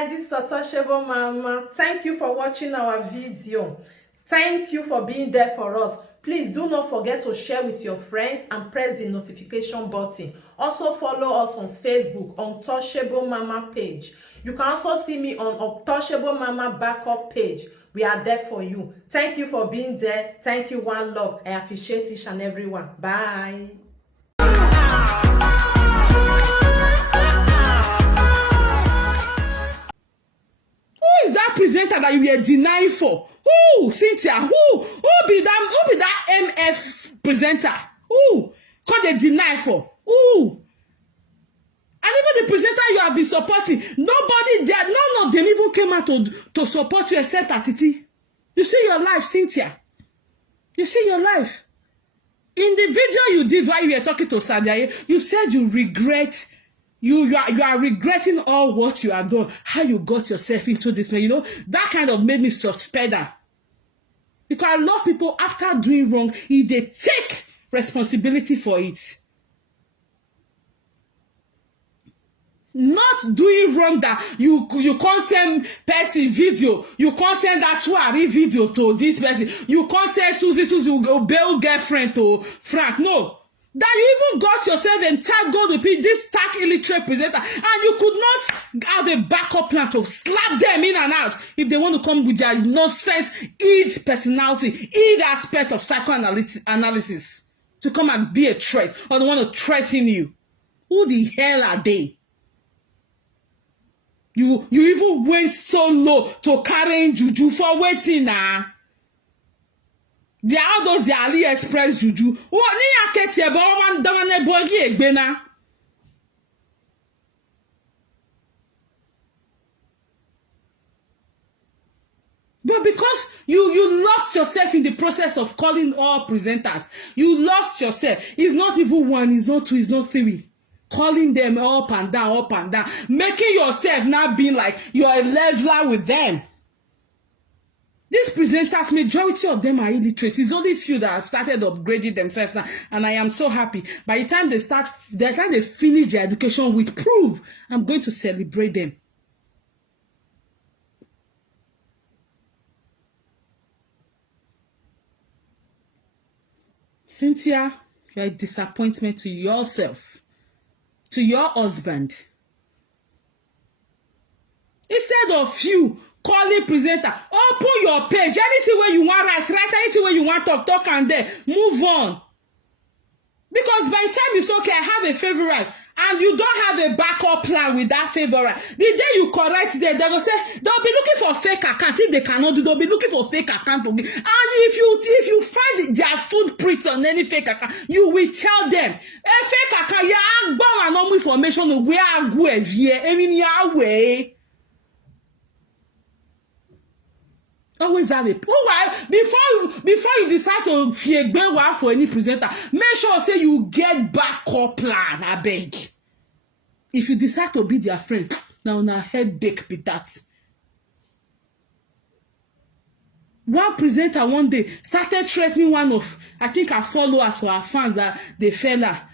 guys, this is Untouchable Mama. Thank you for watching our video. Thank you for being there for us. Please do not forget to share with your friends and press the notification button. Also follow us on Facebook, Untouchable Mama page. You can also see me on Untouchable Mama backup page. We are there for you. Thank you for being there. Thank you, one love. I appreciate each and everyone. Bye. Who is that presenter that you were denying for? Who, Cyntha? Who be that MF presenter? Who can they deny for? Who? And even the presenter you have been supporting, nobody there, none of them even came out to support you except Atiti. You see your life, Cyntha. You see your life. In the video you did while you were talking to Sadiaye, you said you regret. You are regretting all what you have done, how you got yourself into this. You know, that kind of made me suspect that. Because I love people after doing wrong, if they take responsibility for it. Not doing wrong that you can't send person video, you can't send that Tuari video to this person, you can't send Susie Bell girlfriend to Frank. No. That you even got yourself entangled with this stark illiterate presenter, and you could not have a backup plan to slap them in and out if they want to come with their nonsense, id personality, id aspect of psychoanalysis to come and be a threat, or they want to threaten you. Who the hell are they? You even went so low to carrying juju for waiting now. They are those the AliExpress juju. What ni aketi ebe o man dawa ne bogi egbe na. But because you lost yourself in the process of calling all presenters, you lost yourself. It's not even one, it's not two, it's not three. Calling them up and down, making yourself now being like you're a leveler with them. These presenters, majority of them are illiterate. It's only few that have started upgrading themselves now. And I am so happy. By the time they finish their education with proof, I'm going to celebrate them. Cyntha, you're a disappointment to yourself, to your husband. Instead of you calling presenter, open your page, anything where you want write anything where you want talk and then move on. Because by the time you say, okay, I have a favorite, and you don't have a backup plan with that favorite, the day you correct them, they will say they'll be looking for fake account. If they cannot do, they'll be looking for fake account again. And if you find their footprints on any fake account, you will tell them, a fake account, yeah, and no information of where I go here, any way. Always have it. Before you decide to fiegbe for any presenter, make sure say you get backup plan. I beg. If you decide to be their friend, now headache be that. One presenter one day started threatening one of, I think, our followers or our fans that they fella.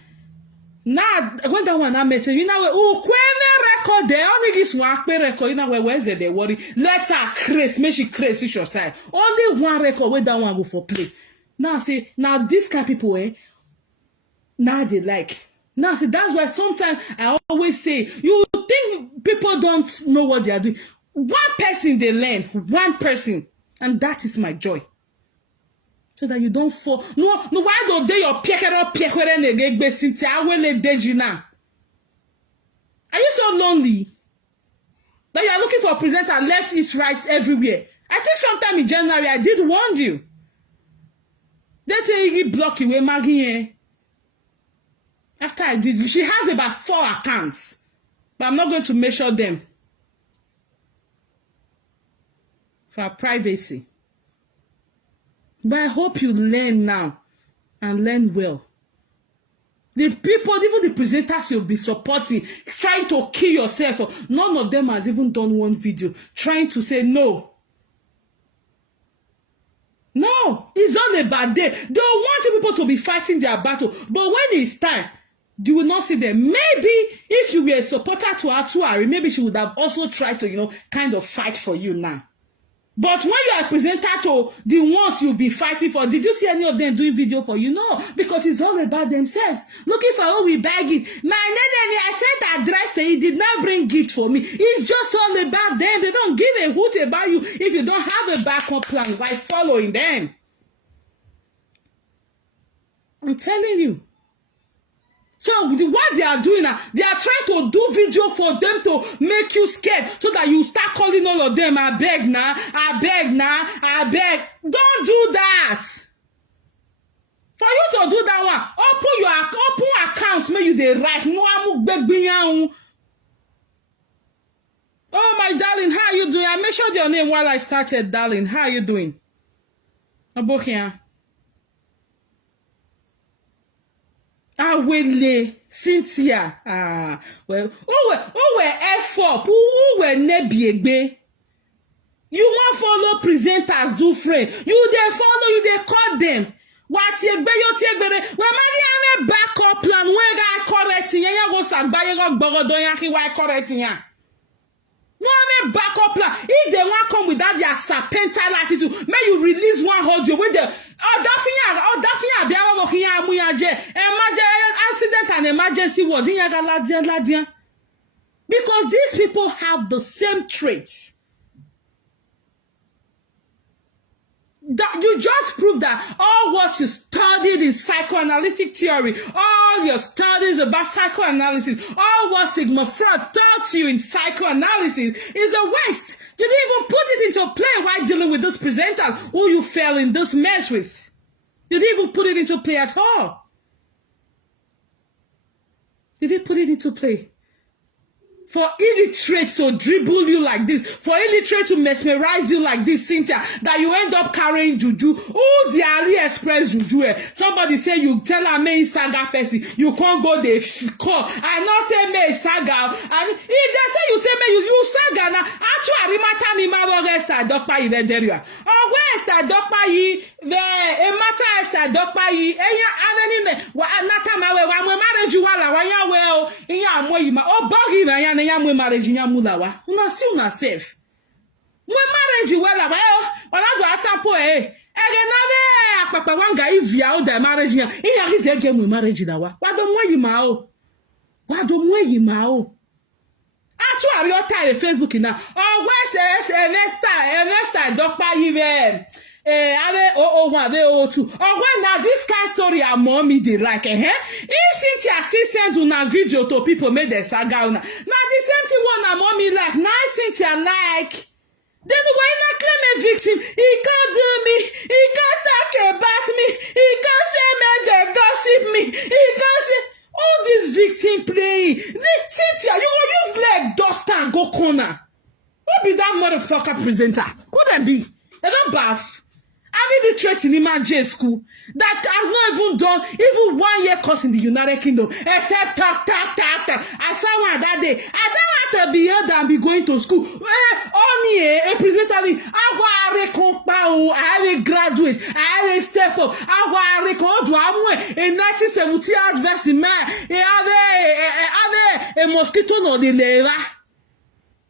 Now, when that one I message, you know, oh, when record there, only this one record, you know, where's they worry? Let her craze, make she craze it your side. Only one record where that one go for play. Now say, now this kind of people, now they like. Now see, that's why sometimes I always say, you think people don't know what they are doing. One person they learn, one person, and that is my joy. So that you don't fall. No, why don't they your piekere negegbe Cyntha wele dejina? Are you so lonely that you are looking for a presenter left, east, right, everywhere? I think sometime in January I did warn you. They tell you block you Maggie. After I did, she has about 4 accounts, but I'm not going to measure them for privacy. But I hope you learn now and learn well. The people, even the presenters you'll be supporting, trying to kill yourself, none of them has even done one video trying to say no. No, it's not a bad day. They want you people to be fighting their battle. But when it's time, You will not see them. Maybe if you were a supporter to Atuari, maybe she would have also tried to, kind of fight for you now. But when you are presenter to the ones you'll be fighting for, did you see any of them doing video for you? No, because it's all about themselves. Looking for who we buy gift. My enemy, I sent address to he did not bring gift for me. It's just all about them. They don't give a hoot about you if you don't have a backup plan by following them. I'm telling you. So what they are doing now, they are trying to do video for them to make you scared so that you start calling all of them, I beg now, I beg now, I beg. Don't do that. For you to do that one, open account, make you the right. No, I'm beg. Oh, my darling, how are you doing? I mentioned your name while I started, darling. How are you doing? Abokia. Awele, Cynthia. Well, who were F4, who were Nebiegbe. You want follow presenters do friend. You they follow, you they call them. What you be your take when Maria backup plan where I correcting ya go sagbaye go gbogodon ya ki why correcting ya. No backup plan. If they want come with that their serpentine attitude, may you release one audio with the dafinya be awo working ya muyaje accident and emergency word in ya because these people have the same traits. That you just prove that all what you studied in psychoanalytic theory, all your studies about psychoanalysis, all what Sigmund Freud taught you in psychoanalysis is a waste. You didn't even put it into play while dealing with this presenter who you fell in this mess with. You didn't even put it into play at all. You didn't put it into play. For illiterates to dribble you like this, for illiterates to mesmerize you like this, Cynthia, that you end up carrying juju. Oh, the AliExpress juju. Somebody say you tell her me saga person, you can't go the call. I not say me saga. And if they say you say me you saga na, actually mata mi ma resta dokpa yi venderia. Or where esta dokpa yi the mata esta dokpa yi. Enya aveni me wa nata ma we wa mwe marriage wala wa ya we o inya mo yi ma o bogi na ya na mwe marriage nya mulawa una si una safe mwe marriage wala wala do asampo ege na be apapa wanga ivia o da marriage nya iya ki se je mwe marriage da wa do mwe yi ma o atu ari o ta Facebook na o we Ernesta dokpa yi be ave 001 when now this kind of story our mommy they like if Cynthia still send una video to people make the saga una now the same thing one our mommy like now Cynthia like then why not claim a victim? He can't do me, he can't talk about me, he can't say me they gossip me, he can't say all this victim playing. Cynthia, you will use leg duster and go corner. What be that motherfucker presenter? What that be? They don't bath. I need the trait in Imagine school that has not even done even 1 year course in the United Kingdom, except talk. I saw one that day. I don't want to be here than be going to school. Only a presenter. I have a graduate. I have a step up. I have a 1970 advertisement. I have a mosquito no de leva.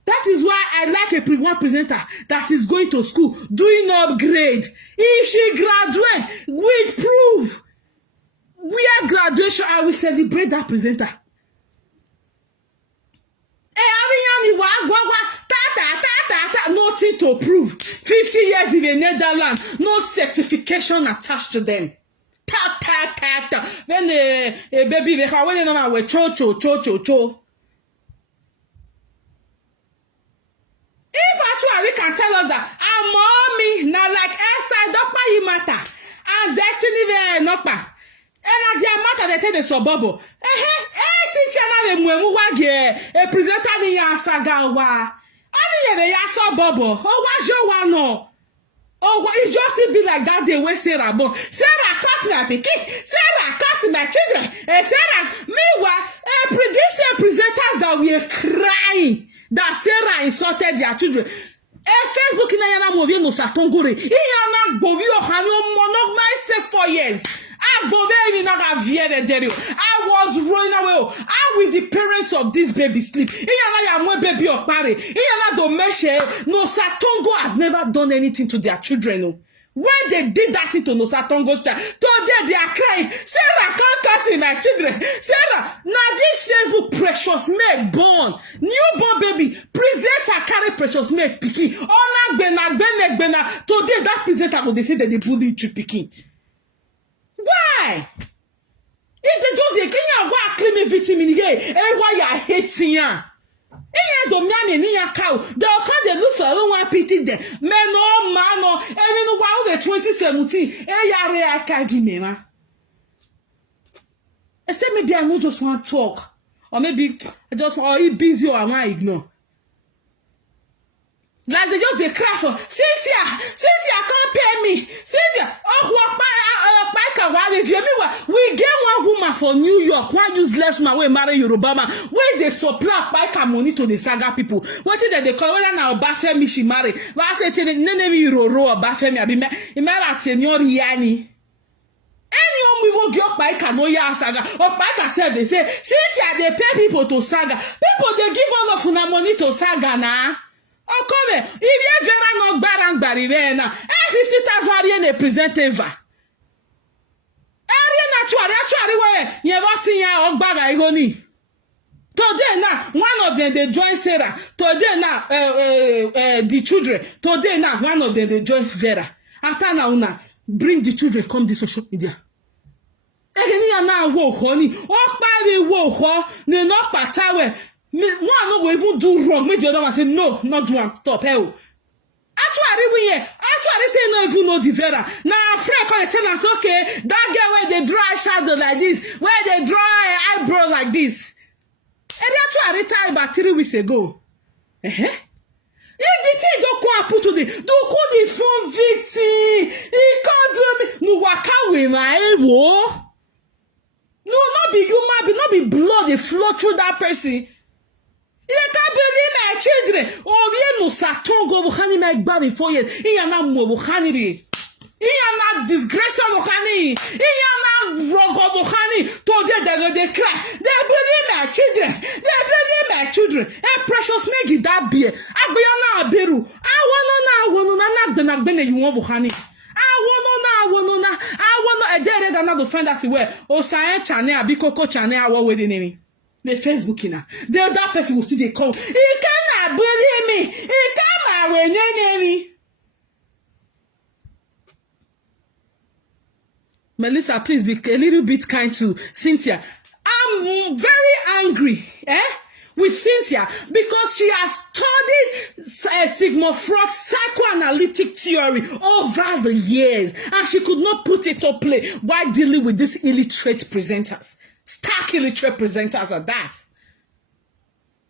That is why I like one presenter that is going to school, doing upgrade. If she graduates with proof, we are graduation, I will celebrate that presenter. Nothing to prove. 50 years in the Netherlands, no certification attached to them. When a baby, when they know we cho. If actually can tell us that our mommy now like Esther Dokpa you matter and Destiny there nokpa and their matter they take the suburb. Cynthia na we wage a presenter ni ya saga wa ani ye ya suburb o wa jo wa no oh it just be like that day when Sarah born Sarah cast my pikin Sarah cast my children Sarah meanwhile presenters that we are crying that Sarah insulted their children. Facebook na yana movie no satongore. Iyana bovi o hanu monogamy say 4 years. I was rolling away. I with the parents of this baby sleep. Baby of Pare. No, Satongo has never done anything to their children. No. When they did that thing to Nosatongo's child, today they are crying. Sarah can't touch my children. Sarah, now this Facebook precious milk born, newborn baby, presenter carry precious milk pikin. Today that presenter will they say that they bully you pikin. Why? If they just they can go claim victim in here, why you are hating ya? They will come they look for one pity there. Men no man no even while the 2017 I can't remember. Except maybe I no just want to talk. Or maybe I just want to be busy or I want to ignore. Like they just they cry for Cyntha can't pay me. Cyntha, we get one woman for New York, one useless man we marry Yoruba man, where they supply Paika money to the Saga people. What is that they call whether now Bafemi she marry? But I said name me Roro or Bafemi abi me at Senior Yani. Anyone we will get Paika no ya Saga or Paika said they say Cyntha they pay people to Saga. People they give all of una money to Saga na. Oh, come if you vera no barang barive na 50,000 yen a presenter. Actually, where you ever seen ya Ogbaga Igoni? Today now, one of them they join Sarah. Today now, the children. Today now, one of them they join Vera. After now, bring the children come to social media. Now wo honey. Okpa wo ho. Ne not patawe. One no go even do wrong. Make the other one say no, not do one. Stop. Hell. Actually say no even know the Vera. Now friend can tell us okay, that girl where they draw shadow like this, where they draw eyebrow like this. And that's why I retired about 3 weeks ago. If the thing don't come put to the don't call the phone victim. He can't do me. Muwaka with my evo. No, not be human, not be blood they flow through that person. You can't believe my children. Oh, we no Satongo Bukhani make baby 4 years. He are not Bukhani. He are not disgrace of Bukhani. He are not Rogo Bukhani. Today they cry. They believe my children. They believe my children. And precious make that beer. I be on Beru. I want to you want Bukhani. I want to another find out where Osaya Channel, Bikoko Channel, our wedding name. The Facebook in then that person will see they call. He cannot believe me. He cannot believe me. Melissa, please be a little bit kind to Cyntha. I'm very angry, with Cyntha because she has studied Sigmund Freud's psychoanalytic theory over the years, and she could not put it to play while dealing with these illiterate presenters. Stark illiterate presenters are that.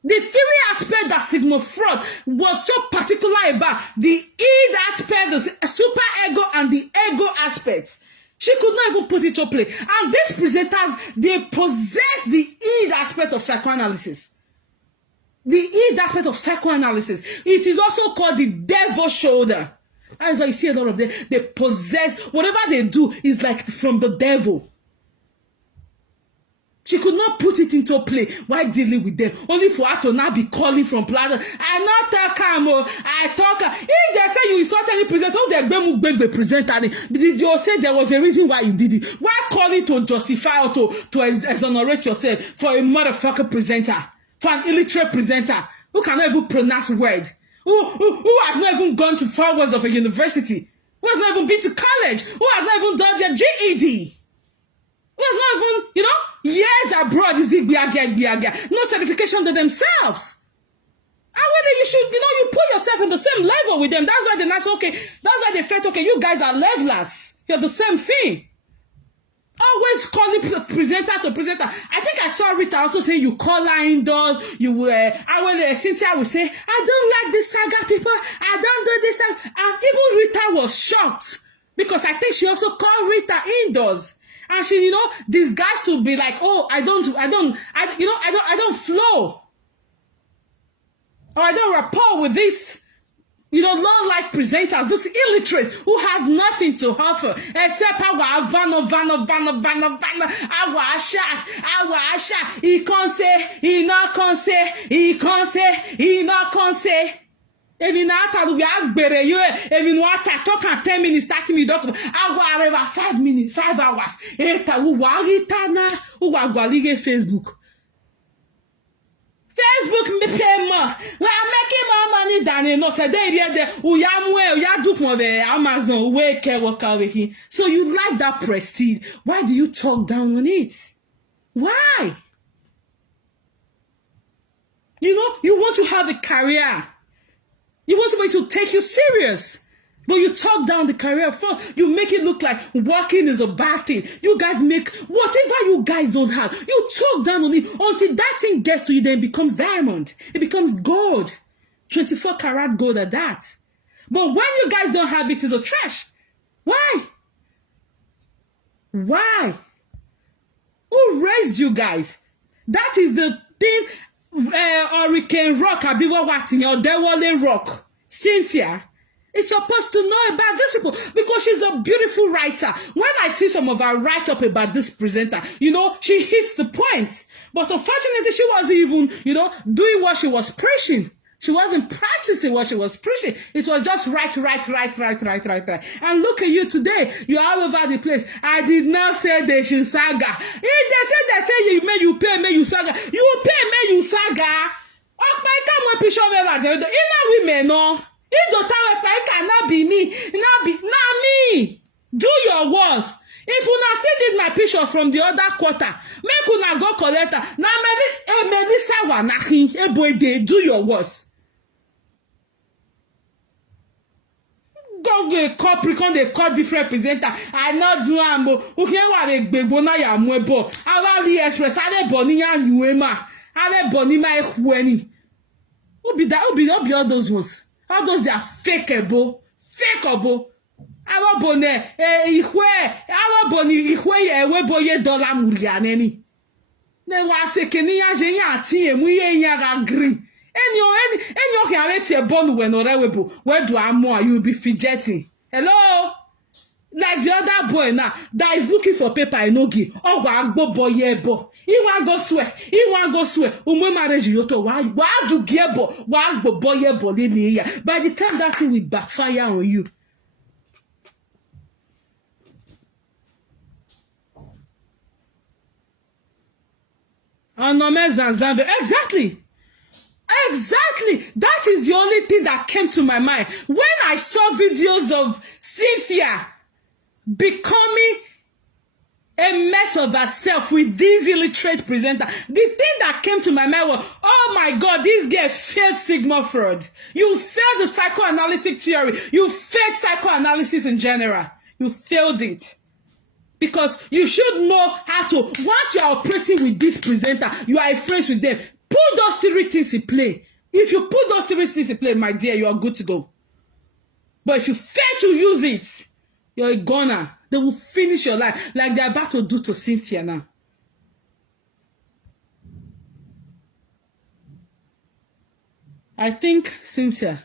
The theory aspect that Sigmund Freud was so particular about, the id aspect, the super ego, and the ego aspects, she could not even put it to play. And these presenters, they possess the id aspect of psychoanalysis. The id aspect of psychoanalysis. It is also called the devil shoulder. That's why you see a lot of them. They possess, whatever they do is like from the devil. She could not put it into play while dealing with them. Only for her to now be calling from plaza. I not talk I talk. If they say you insult any presenter, they presenter. Did you say there was a reason why you did it? Why calling to justify or to exonerate yourself for a motherfucker presenter? For an illiterate presenter who cannot even pronounce words? Who has not even gone to 4 years of a university? Who has not even been to college? Who has not even done their GED? Who has not even, years abroad is it no certification to themselves. And whether you should, you put yourself in the same level with them. That's why they're not okay. That's why they felt okay. You guys are levelers. You're the same thing. Always calling presenter to presenter. I think I saw Rita also saying you call her indoors. You were, and when Cyntha would say, I don't like this Saga people. I don't do this. And even Rita was shocked because I think she also called Rita indoors. And she, disguised to be like, oh, I don't flow. Or I don't rapport with this low-life presenters, this illiterate who has nothing to offer except our vano. Our asha. He can't say, he not can say, he can't say, he not can say. If you not we are better you, if you want to talk and 10 minutes, 30 minutes, I will have 5 minutes, 5 hours. Eta who na who are Facebook. Facebook me pay more. We are making more money than enough. So they we are do for the Amazon we care work with him. So you like that prestige. Why do you talk down on it? Why? You want to have a career. You want somebody to take you serious. But you talk down the career first. You make it look like working is a bad thing. You guys make whatever you guys don't have. You talk down on it until that thing gets to you, then it becomes diamond. It becomes gold. 24 karat gold at that. But when you guys don't have it, it's a trash. Why? Why? Who raised you guys? That is the thing. Hurricane Rock, Abiwa Watting, or Dewale Rock. Cyntha is supposed to know about these people because she's a beautiful writer. When I see some of her write up about this presenter, she hits the point. But unfortunately, she wasn't even, doing what she was preaching. She wasn't practicing what she was preaching. It was just right. And look at you today. You're all over the place. I did not say they should saga. If they say you pay me, you saga. You pay me, you saga. Oh, my God, my picture of that. Women, no. It don't tell me, cannot be me. Not me. Do your worst. If una see did my picture from the other quarter, make una go collect her. Now, Melissa Wanaki, boy, they do your worst. Don't get Capricorn, they call different presenter. I not do ambo. Okay, what they bebona ya mwebo. Awali express, ale boniya yuema. Ale bonima ekweni. Who be all those ones? All those they are fakeable. Fakeable. Alo bone ihwe ye webo ye dollar murianeni. Ne wa se keniya je ya ti emu ye ya green. Any can let your bond when or where do I more? You'll be fidgeting. Hello? Like the other boy now that is looking for paper in Ogi. Oh, wow, go boy, yeah, boy. He want go swear. Umwe marriage yoto. Why do gearbo? Why go boy, yeah, boy, by the time that thing will backfire on you. Exactly. Exactly. That is the only thing that came to my mind. When I saw videos of Cyntha becoming a mess of herself with this illiterate presenter, the thing that came to my mind was, oh my God, this girl failed Sigma Freud. You failed the psychoanalytic theory. You failed psychoanalysis in general. You failed it. Because you should know how to, once you are operating with this presenter, you are friends with them. Put those 3 things in play. If you put those 3 things in play, my dear, you are good to go. But if you fail to use it, you're a goner. They will finish your life like they're about to do to Cyntha now. I think, Cyntha,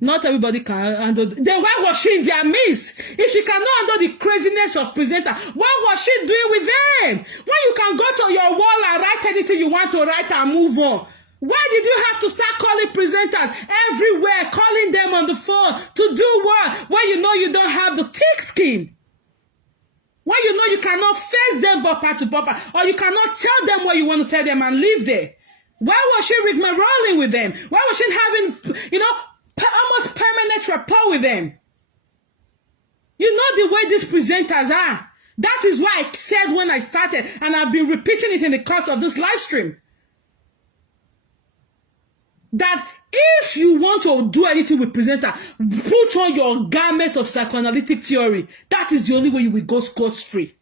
not everybody can handle. Then why was she in their midst? If she cannot handle the craziness of presenter, what was she doing with them? When you can go to your wall and write anything you want to write and move on. Why did you have to start calling presenters everywhere, calling them on the phone to do what? When you know you don't have the thick skin. When you know you cannot face them bumper to bumper, or you cannot tell them what you want to tell them and leave there. Why was she rigmaroling with them? Why was she having, almost permanent rapport with them? You know the way these presenters are. That is why I said when I started, and I've been repeating it in the course of this live stream, that if you want to do anything with presenter, put on your garment of psychoanalytic theory. That is the only way you will go scot-free.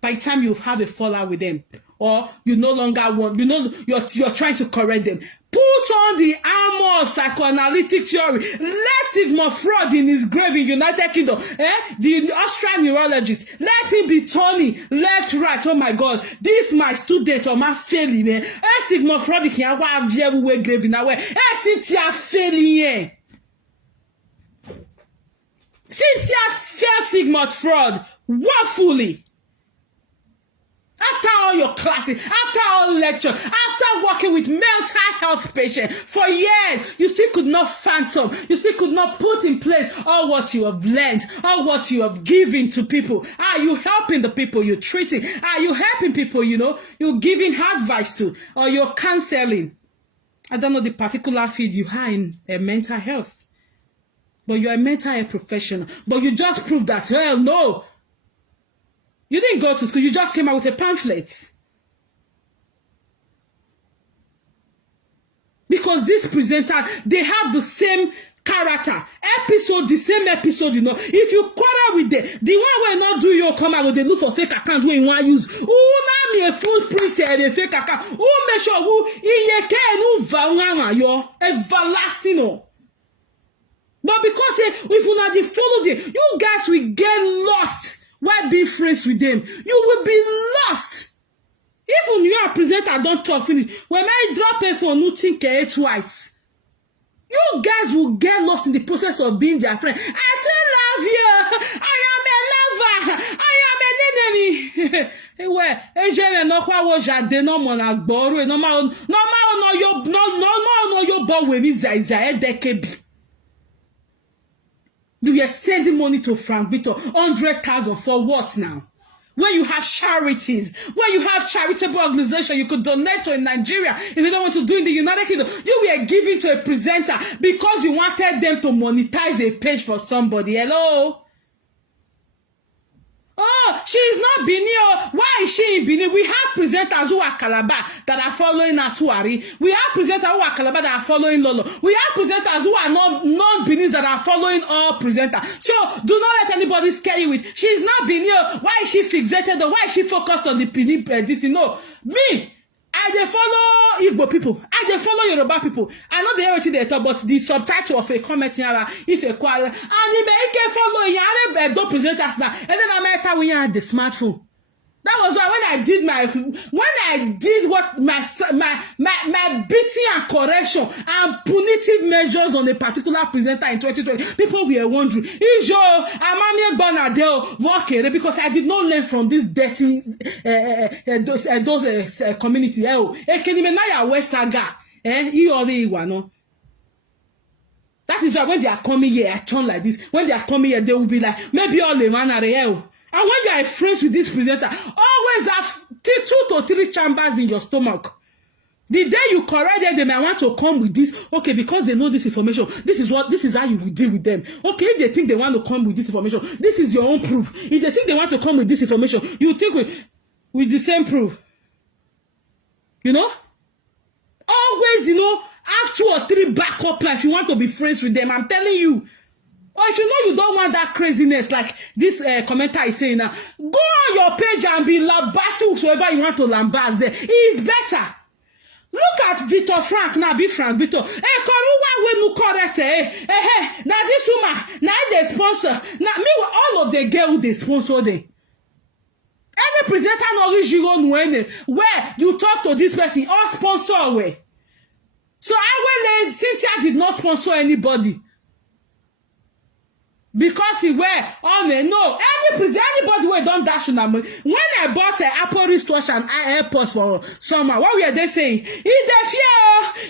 By the time you have a fallout with them, or you no longer want, you're trying to correct them. Put on the armor of psychoanalytic theory. Let Sigmund Freud in his grave in United Kingdom, the Austrian neurologist, let him be turning left, right. Oh my God, this my student or my failing, man. Sigmund Freud can have everywhere grave in our Cyntha failing. Cyntha failed Sigmund fraud woefully. After all your classes, after all lectures, after working with mental health patients for years, you still could not fathom, you still could not put in place all what you have learned, all what you have given to people. Are you helping the people you're treating? Are you helping people, you're giving advice to, or you're counseling? I don't know the particular field you are in mental health, but you're a mental health professional, but you just proved that, hell no. You didn't go to school, you just came out with a pamphlet. Because this presenter, they have the same character. The same episode, If you quarrel with them, the one will not do your come out, they look for fake account who you want to use. Who now me a footprint and a fake account? Who make sure who who value everlasting. But because if you not follow them, you guys will get lost. Why be friends with them? You will be lost. Even you are presenter, don't talk finish. When I drop a phone, you think twice. You guys will get lost in the process of being their friend. I still love you. I am a lover. I am an enemy. Well, ejere no kwa wo jade no mo na gboro no ma no yo bo we mi zaiza edekebi. You are sending money to Frank Victor, 100,000 for what now? When you have charities, when you have charitable organization you could donate to in Nigeria, if you don't want to do in the United Kingdom, you were giving to a presenter because you wanted them to monetize a page for somebody. Hello? Oh, she is not Benin. Why is she in Benin? We have presenters who are Calabar that are following Atuari. We have presenters who are Calabar that are following Lolo. We have presenters who are non-Benin that are following all presenters. So do not let anybody scare you with, she is not Benin. Why is she fixated? Why is she focused on the Benin? No, me. I dey follow Igbo people. I dey follow Yoruba people. I know the everything they talk, but the subtitle of a comment here, if a quarrel, and he can follow you. Don't presenters now. And then I met her when you had the smartphone. That was why when I did what my beating and correction and punitive measures on a particular presenter in 2020, people were wondering, is your Amami Bonadel working? Because I did not learn from this dirty those community. That is why when they are coming here, I turn like this. When they are coming here, they will be like, maybe all the man are here. And when you are friends with this presenter, always have 2 to 3 chambers in your stomach. The day you correct them, they might want to come with this. Okay, because they know this information. This is how you will deal with them. Okay, if they think they want to come with this information, this is your own proof. If they think they want to come with this information, you think with the same proof. Always, have 2 or 3 backup plans if you want to be friends with them. I'm telling you. Or if you know you don't want that craziness, like this commenter is saying now, go on your page and be lambasting whoever you want to lambast there. It's better. Look at Victor Frank now, be Frank Victor. Koruwa when you correct now this woman, now they sponsor. Now me all of the girls they sponsor them. Any presenter no where you talk to this person, all sponsor away. So I when Cyntha did not sponsor anybody. Because he wear no anybody who don't dash on money. When I bought an Apple wristwatch and AirPods for summer, what were they saying? He fear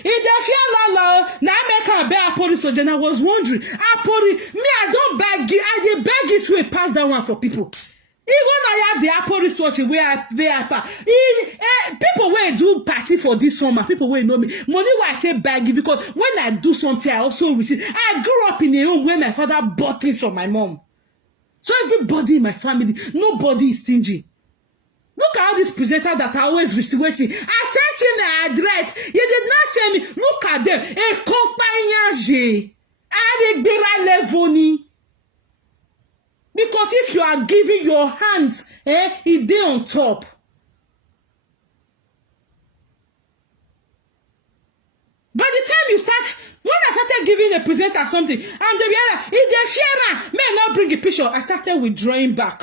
lala. Now I make a bear Apple wristwatch. Then I was wondering, Apple me I don't beg it. I dey beg it to pass that one for people. Even I have the Apple wristwatch where people will do party for this summer. People will know me. Money will I take back because when I do something, I also receive. I grew up in a home where my father bought things from my mom. So everybody in my family, nobody is stingy. Look at all these presenters that are always waiting. I sent him the address. He did not send me. Look at them. A compagnie. I levoni. Because if you are giving your hands, it dey on top. By the time you start, when I started giving a presenter something, and they be like, if they fear may not bring a picture, I started withdrawing back.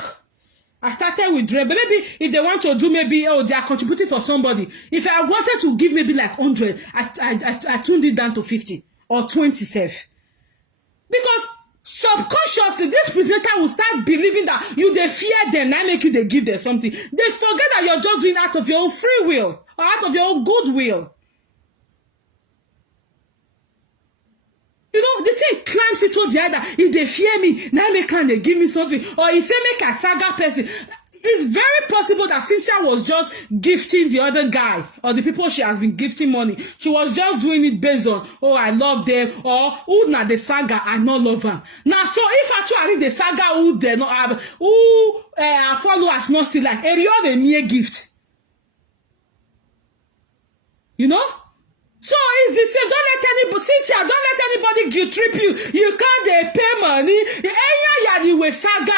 But maybe if they want to do maybe, they are contributing for somebody. If I wanted to give maybe like 100, I tuned it down to 50 or 20 safe. Because subconsciously, this presenter will start believing that you they fear them, now make you they give them something. They forget that you're just doing out of your own free will or out of your own goodwill. You know, the thing climbs into the other. If they fear me, now they give me something. Or if they make a saga person, it's very possible that Cyntha was just gifting the other guy or the people she has been gifting money. She was just doing it based on, oh, I love them, or who na the saga, I not love them. Now, so if actually the saga who they not have, who followers not still like, a mere gift. You know? So it's the same. Don't let anybody, Cyntha, don't let anybody guilt trip you. You can't they pay money. Enya yadi we saga.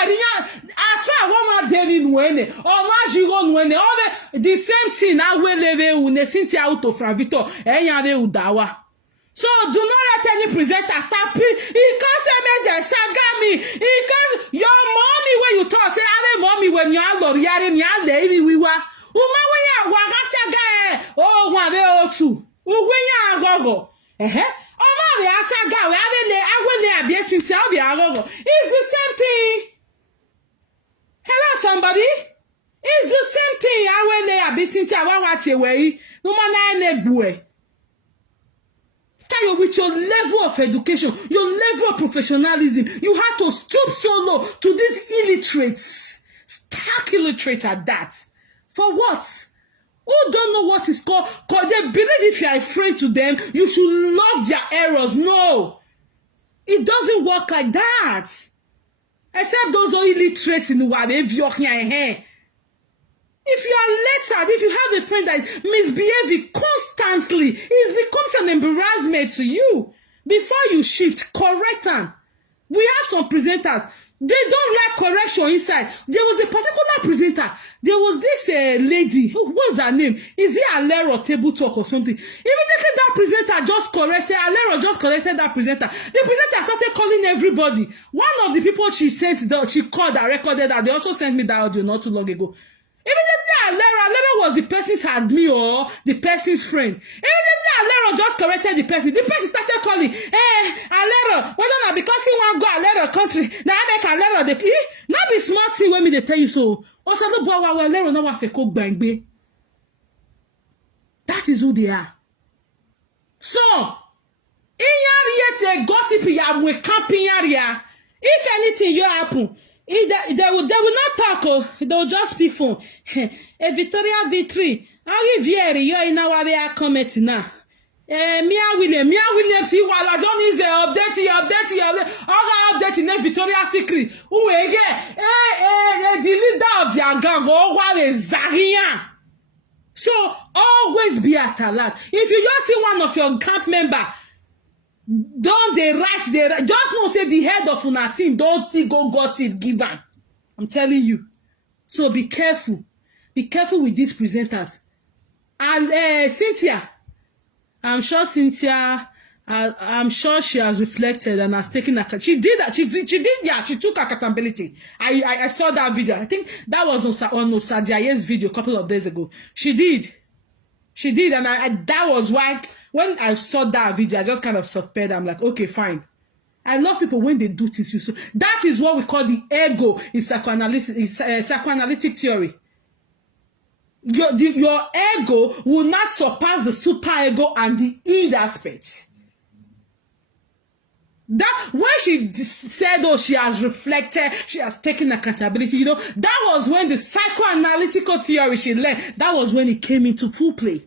Atra one day in wene. Or ma jiron wene. All the same thing. I will leve une Cyntha auto from Vito. Enya de udawa. So do not let any presenter stop. He can't say me the saga me. He can't. Your mommy when you talk say I mommy when you are lord yari ni ale ili wiwa. Uma when you waga saga. Oh one day or two. Ugwenya agogo omari asaga we awele abie Cyntha obi agogo. It's the same thing. Hello somebody, it's the same thing. Awele abie Cyntha wa wate we no man na egbu e with your level of education, your level of professionalism, you have to stoop so low to these illiterates, stark illiterate at that. For what? Who don't know what is called? Because they believe if you are a friend to them, you should love their errors. No. It doesn't work like that. Except those who illiterates in the world. If you are lettered, if you have a friend that misbehaves constantly, it becomes an embarrassment to you. Before you shift, correct them. We have some presenters. They don't like correction inside. There was a particular presenter. There was this lady. What's her name? Is it Alero Table Talk or something? Immediately that presenter just corrected. Alero just corrected that presenter. The presenter started calling everybody. One of the people she called that recorded that. They also sent me that audio not too long ago. Immediately Alero was the person's admin or the person's friend. Immediately Alero just corrected the person. The person started calling, Alero, whether not because he want to go Alero country, now I make Alero the not be smart thing when me they tell you so. Also, no boy Alero no wa fe cook bangbe. That is who they are. So, in yet gossip ya we camping area. If anything you happen, they will not talk. They will just speak phone. Victoria V3. Arriviere, you in our area comment now. Mia Williams, see while I don't need the update. Update in Victoria Secret. Who again? The leader of their gang, or what is Zaria? So always be at alert. If you just see one of your camp member, don't they write just not say the head of una team, don't see go gossip give am. I'm telling you. So be careful. Be careful with these presenters. And Cyntha, I'm sure Cyntha, I'm sure she has reflected and has taken she did that. She did, yeah, she took accountability. I saw that video. I think that was on Osadiaye's video a couple of days ago. She did, and that was why when I saw that video, I just kind of suspected. I'm like, okay, fine. I love people when they do things. So that is what we call the ego in psychoanalytic theory. Your ego will not surpass the super ego and the id aspect. That when she said, oh, she has reflected, she has taken accountability, you know, that was when the psychoanalytical theory she learned, that was when it came into full play.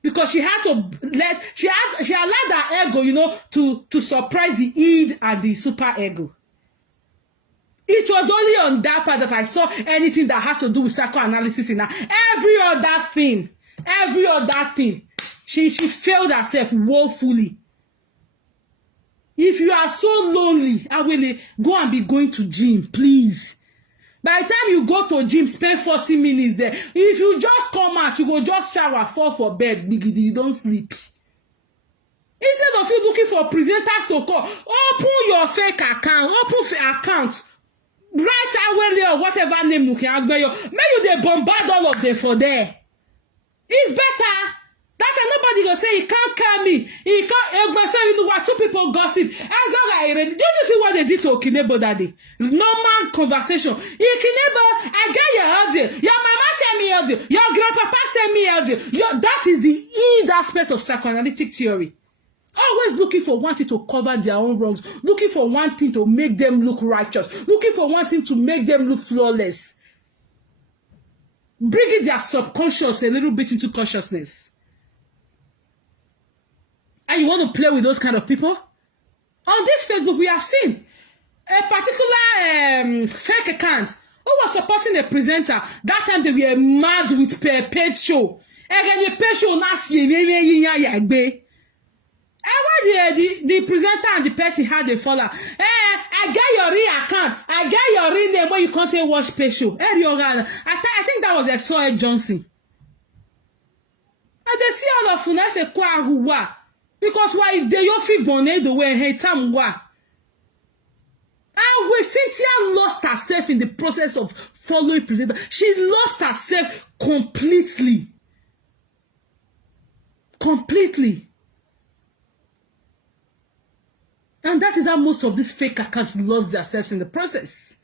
Because she had to she allowed her ego, you know, to surprise the id and the super ego. It was only on that part that I saw anything that has to do with psychoanalysis in her. Every other thing, she failed herself woefully. If you are so lonely, I will go and be going to gym, please. By the time you go to gym, spend 40 minutes there. If you just come out, you go just shower, fall for bed, you don't sleep. Instead of you looking for presenters to call, open your fake account, write away or whatever name you can agree. Maybe they bombard all of them for there. It's better. That Everybody go say he can't call me. He can't. You know what? Two people gossip. As long as do you see what they did to Okinebo that day? Normal conversation. Okinebo, I get your audio. Your mama sent me audio. Your grandpapa sent me audio. That is the id aspect of psychoanalytic theory. Always looking for one thing to cover their own wrongs, looking for one thing to make them look righteous, looking for one thing to make them look flawless. Bringing their subconscious a little bit into consciousness. And you want to play with those kind of people? On this Facebook, we have seen a particular fake account who was supporting a presenter. That time they were mad with paid show. And the paid show the presenter and the person had a follow. I get your real account. I get your real name when you can't even watch pay show. I think that was a Soy Johnson. And they see all of Funefe Kwa Huwa. Because why they your fig bonnet the way hey tamwa. And when Cyntha lost herself in the process of following presenter, she lost herself completely. Completely. And that is how most of these fake accounts lost themselves in the process.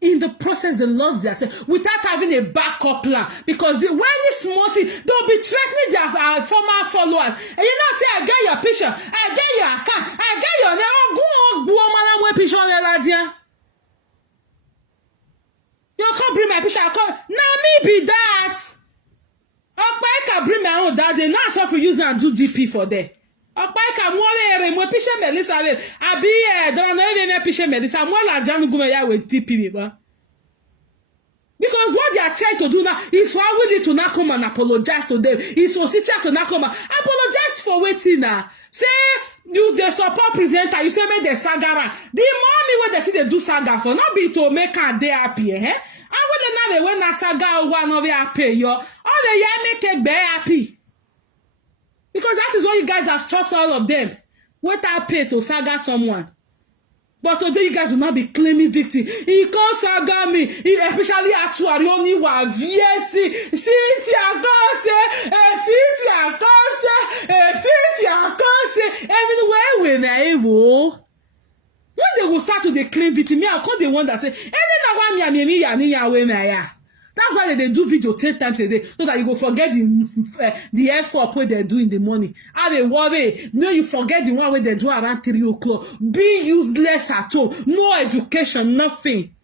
In the process, they lost themselves without having a backup plan. Because when you smart it, they'll be threatening their former followers. And you know, say, I get your picture, I get your account, I get your name. Oh, go on, picture. You can't bring my picture. Now me be that. I can bring my own that. They not have to use and do DP for them. Ọ̀pá mo picture Melissa le abi don't know picture Melissa mo la janu gume ya with TP ba. Because what they are trying to do now is for Willie to not come and apologize to them. It's for Cyntha to not come and apologize for waiting now. Say you the support presenter, you say make the saga. The mommy when they see they do saga for not be to make her day happy, eh? And when na saga one of your pay yo, all the year make it be happy. Because that is what you guys have taught all of them. What I pay to saga someone. But today you guys will not be claiming victim. He can't saga me. He especially actually only was VSC. Cyntha can't say. Everywhere we naive. When they will start to claim victim, I call the one that say, that's why they do video 10 times a day, so that you go forget the effort where they do in the morning. How they worry, no, you forget the one where they do around 3 o'clock. Be useless at all. No education, nothing.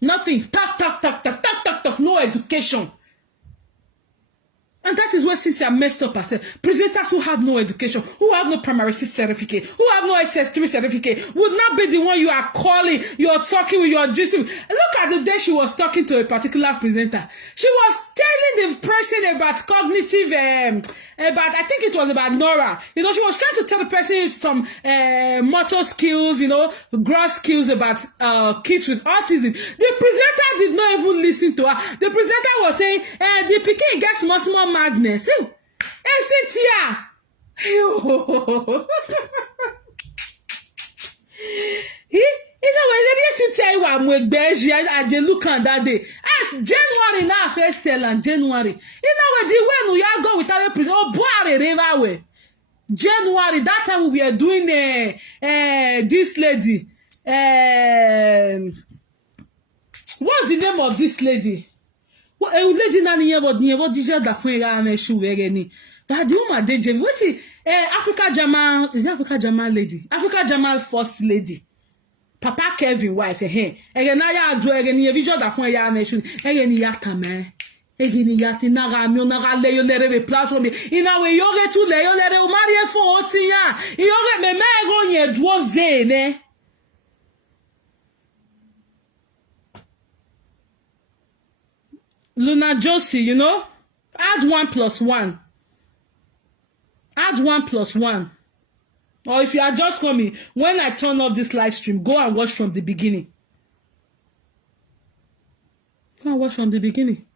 Nothing. Talk. No education. And that is where Cyntha messed up herself. Presenters who have no education, who have no primary six certificate, who have no SS3 certificate, would not be the one you are calling, you're talking with, you're gisting. Look at the day she was talking to a particular presenter. She was telling the person about cognitive, I think it was about Nora. You know, she was trying to tell the person some motor skills, you know, gross skills about kids with autism. The presenter did not even listen to her. The presenter was saying, the pikin gets small madness. Hey, Cyntha. You know, when Cyntha you are with Beji, I did look on that day. January now, first tell and January. You know, the when we are going without a prison, oh, boy, way. January, that time we were doing this lady. What's the name of this lady? What a lady nani here what did you that for a shoe again? That the woman did Jamie. What's it? Africa Jamal is Africa Jamal lady. Africa Jamal first lady. Papa Kevin wife again now ya do again you vision that for a nation again yata man. Again yati naga mi naga le yo lere be platform ina we yo re tu le yo lere o marie fo otinya. Yo re me go ye dwo zene. Luna Josie, you know, add 1 + 1. Add 1 + 1. Or if you are just coming, when I turn off this live stream, go and watch from the beginning. Go and watch from the beginning.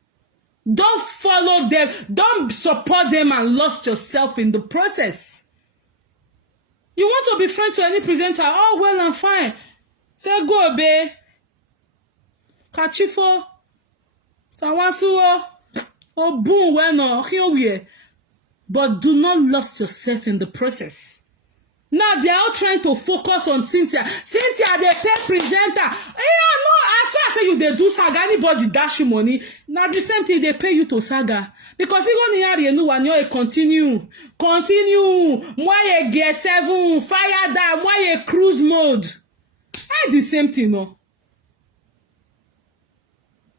Don't follow them. Don't support them and lost yourself in the process. You want to be friends to any presenter? Oh, well and fine. Say, go, babe. Kachifo. Sawansuo. Oh, boom, well, no, here we are. But do not lose yourself in the process. Now they are all trying to focus on Cyntha. Cyntha, they pay presenter. Yeah, no, as far as say you they do saga, anybody dash you money. Now the same thing they pay you to saga. Because you go near the new one, you continue. Why you get 7, fire down, why you cruise mode. The same thing, no.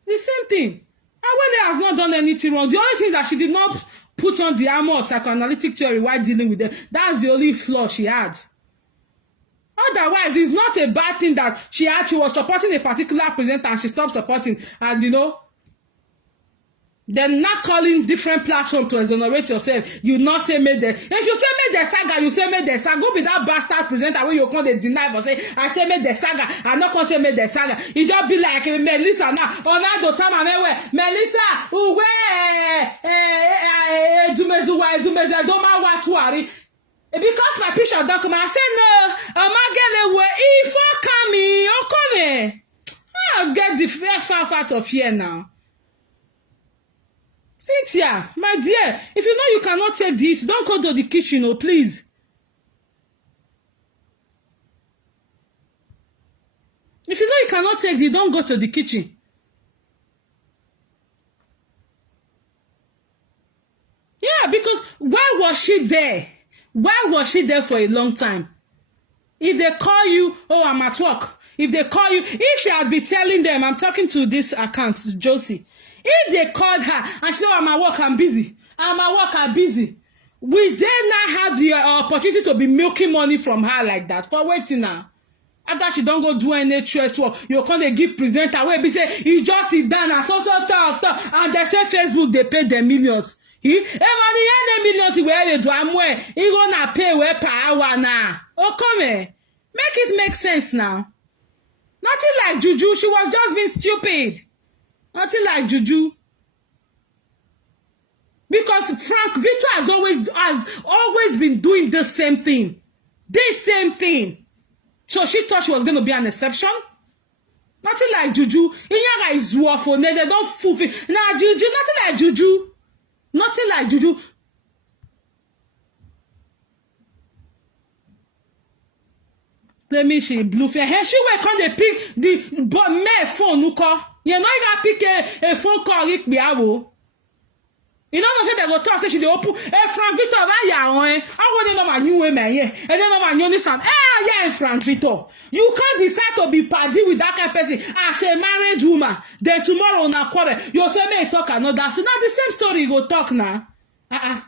The same thing. Awele has not done anything wrong. The only thing that she did not put on the armor of psychoanalytic theory while dealing with them, that's the only flaw she had. Otherwise, it's not a bad thing that she was supporting a particular presenter and she stopped supporting. And then not calling different platforms to exonerate yourself. You not say made the. If you say made the saga, you say made the saga. Go be that bastard presenter when you can't deny but say I say made the saga. I not can't say made the saga. You just be like Melissa now. On that do time Melissa, uwe dumeze don't mind what to worry. Because my picture don't come, I say no. I'm not getting away. If I come, I'll get the fair out of here now. Cyntha, my dear, if you know you cannot take this, don't go to the kitchen, oh, please. If you know you cannot take this, don't go to the kitchen. Yeah, because why was she there? Why was she there for a long time? If they call you, oh, I'm at work. If they call you, if she had been telling them, I'm talking to this account, Josie. If they called her and she said, oh, I'm at work, I'm busy. I'm at work, I'm busy. Will they not have the opportunity to be milking money from her like that? For waiting now. After she don't go do any stress work, you can't give presenter where be say, you just sit down and so talk. And they say Facebook, they pay them millions. Money millions where they do, I'm where. He gonna pay where per hour now. Oh, come here. Make it make sense now. Nothing like Juju. She was just being stupid. Nothing like Juju. Because Frank Victor has always been doing the same thing. The same thing. So she thought she was going to be an exception. Nothing like Juju. Inyaga is waffle. They don't fulfill. Nah, Juju. Nothing like Juju. Nothing like Juju. Let me see blue fair. Hey, she will come they pick the mail phone nuko. You know you got pick a phone call it be awo. You know say they go talk say she dey open. Frank Victor that ya on. I want to know my new women here. And then know my new son. Yeah, Frank Victor. You can't decide to be party with that kind of person as a married woman. Then tomorrow on a quarter, you say me talk another. So now the same story you go talk now. Now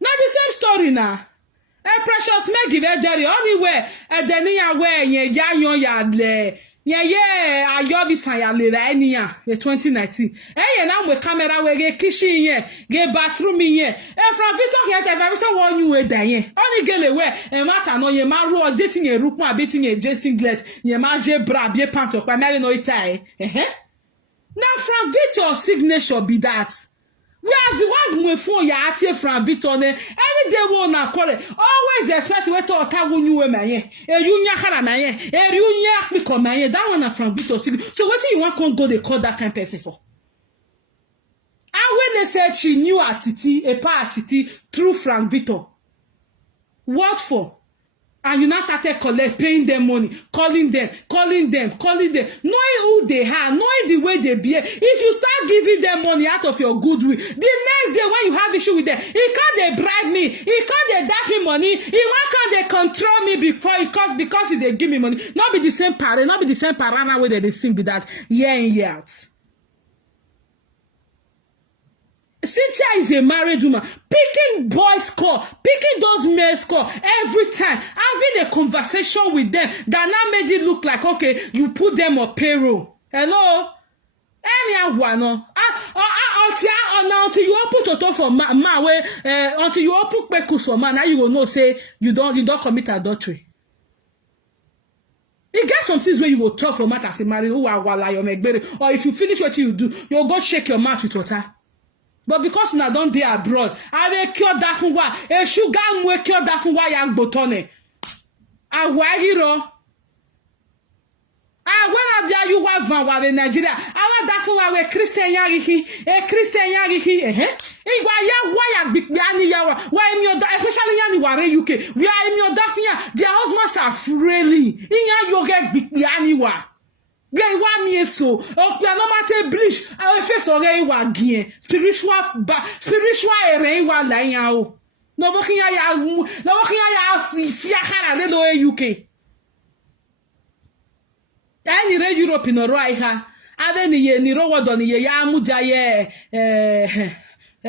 the same story now. Precious make give it there anywhere. Then ya where ya yon ya le. Yeah, ayo bi san ya le ra eniyan 2019. Now we camera we get kitchen here, get bathroom here. From Victor here the Victor want you we dan here. Only gele we matter no ye ma ro dating a rook ma beating a J singlet, ye ma je bra be pant up ma no itai. Now from Victor signature be that. Whereas the ones we phone ya atie from Victor any day won na call always expect we to ta wonu we maye you nya kara maye you nya akpiko maye that one na from Victor. So what do you want come go they call that kind of person for? And when they said she knew Atiti a part Atiti through Frank Victor, what for? And you now started paying them money, calling them, knowing who they are, knowing the way they behave. If you start giving them money out of your goodwill, the next day when you have issue with them, he can't they bribe me, he can't they dash me money, why can't they control me because they give me money. Not be the same parent, not be the same parana way that they sing with that year in, year out. Cyntha is a married woman, picking boys' call, picking those males' call every time, having a conversation with them that now made it look like, okay, you put them on payroll. Hello? Until you open toto for man, until you open pekus for man, now you will know, say, you don't commit adultery. You get some things where you will talk for matter as a married, or if you finish what you do, you'll go shake your mouth with water. But because now don't they abroad, I will cure that for what a sugar will cure that for why young botone. I why hero. when are you van wa Nigeria? Awa da fun wa we Christian yarihi, Christian yarihi, Igwa ya waya bikani ya wa emi oda especially ya ni ware UK. We are emi oda fiya, their husbands are freely. Inya yoge bikani wa. We wa mi eso. O pe no mate bleach. Awe face ore wa gien. Spiritual ere wa la yan o. No wokinya ya fia kara le lo UK. Any re Europe in Oraiha, ave ni ye ni rowo do ni ye ya amuja ye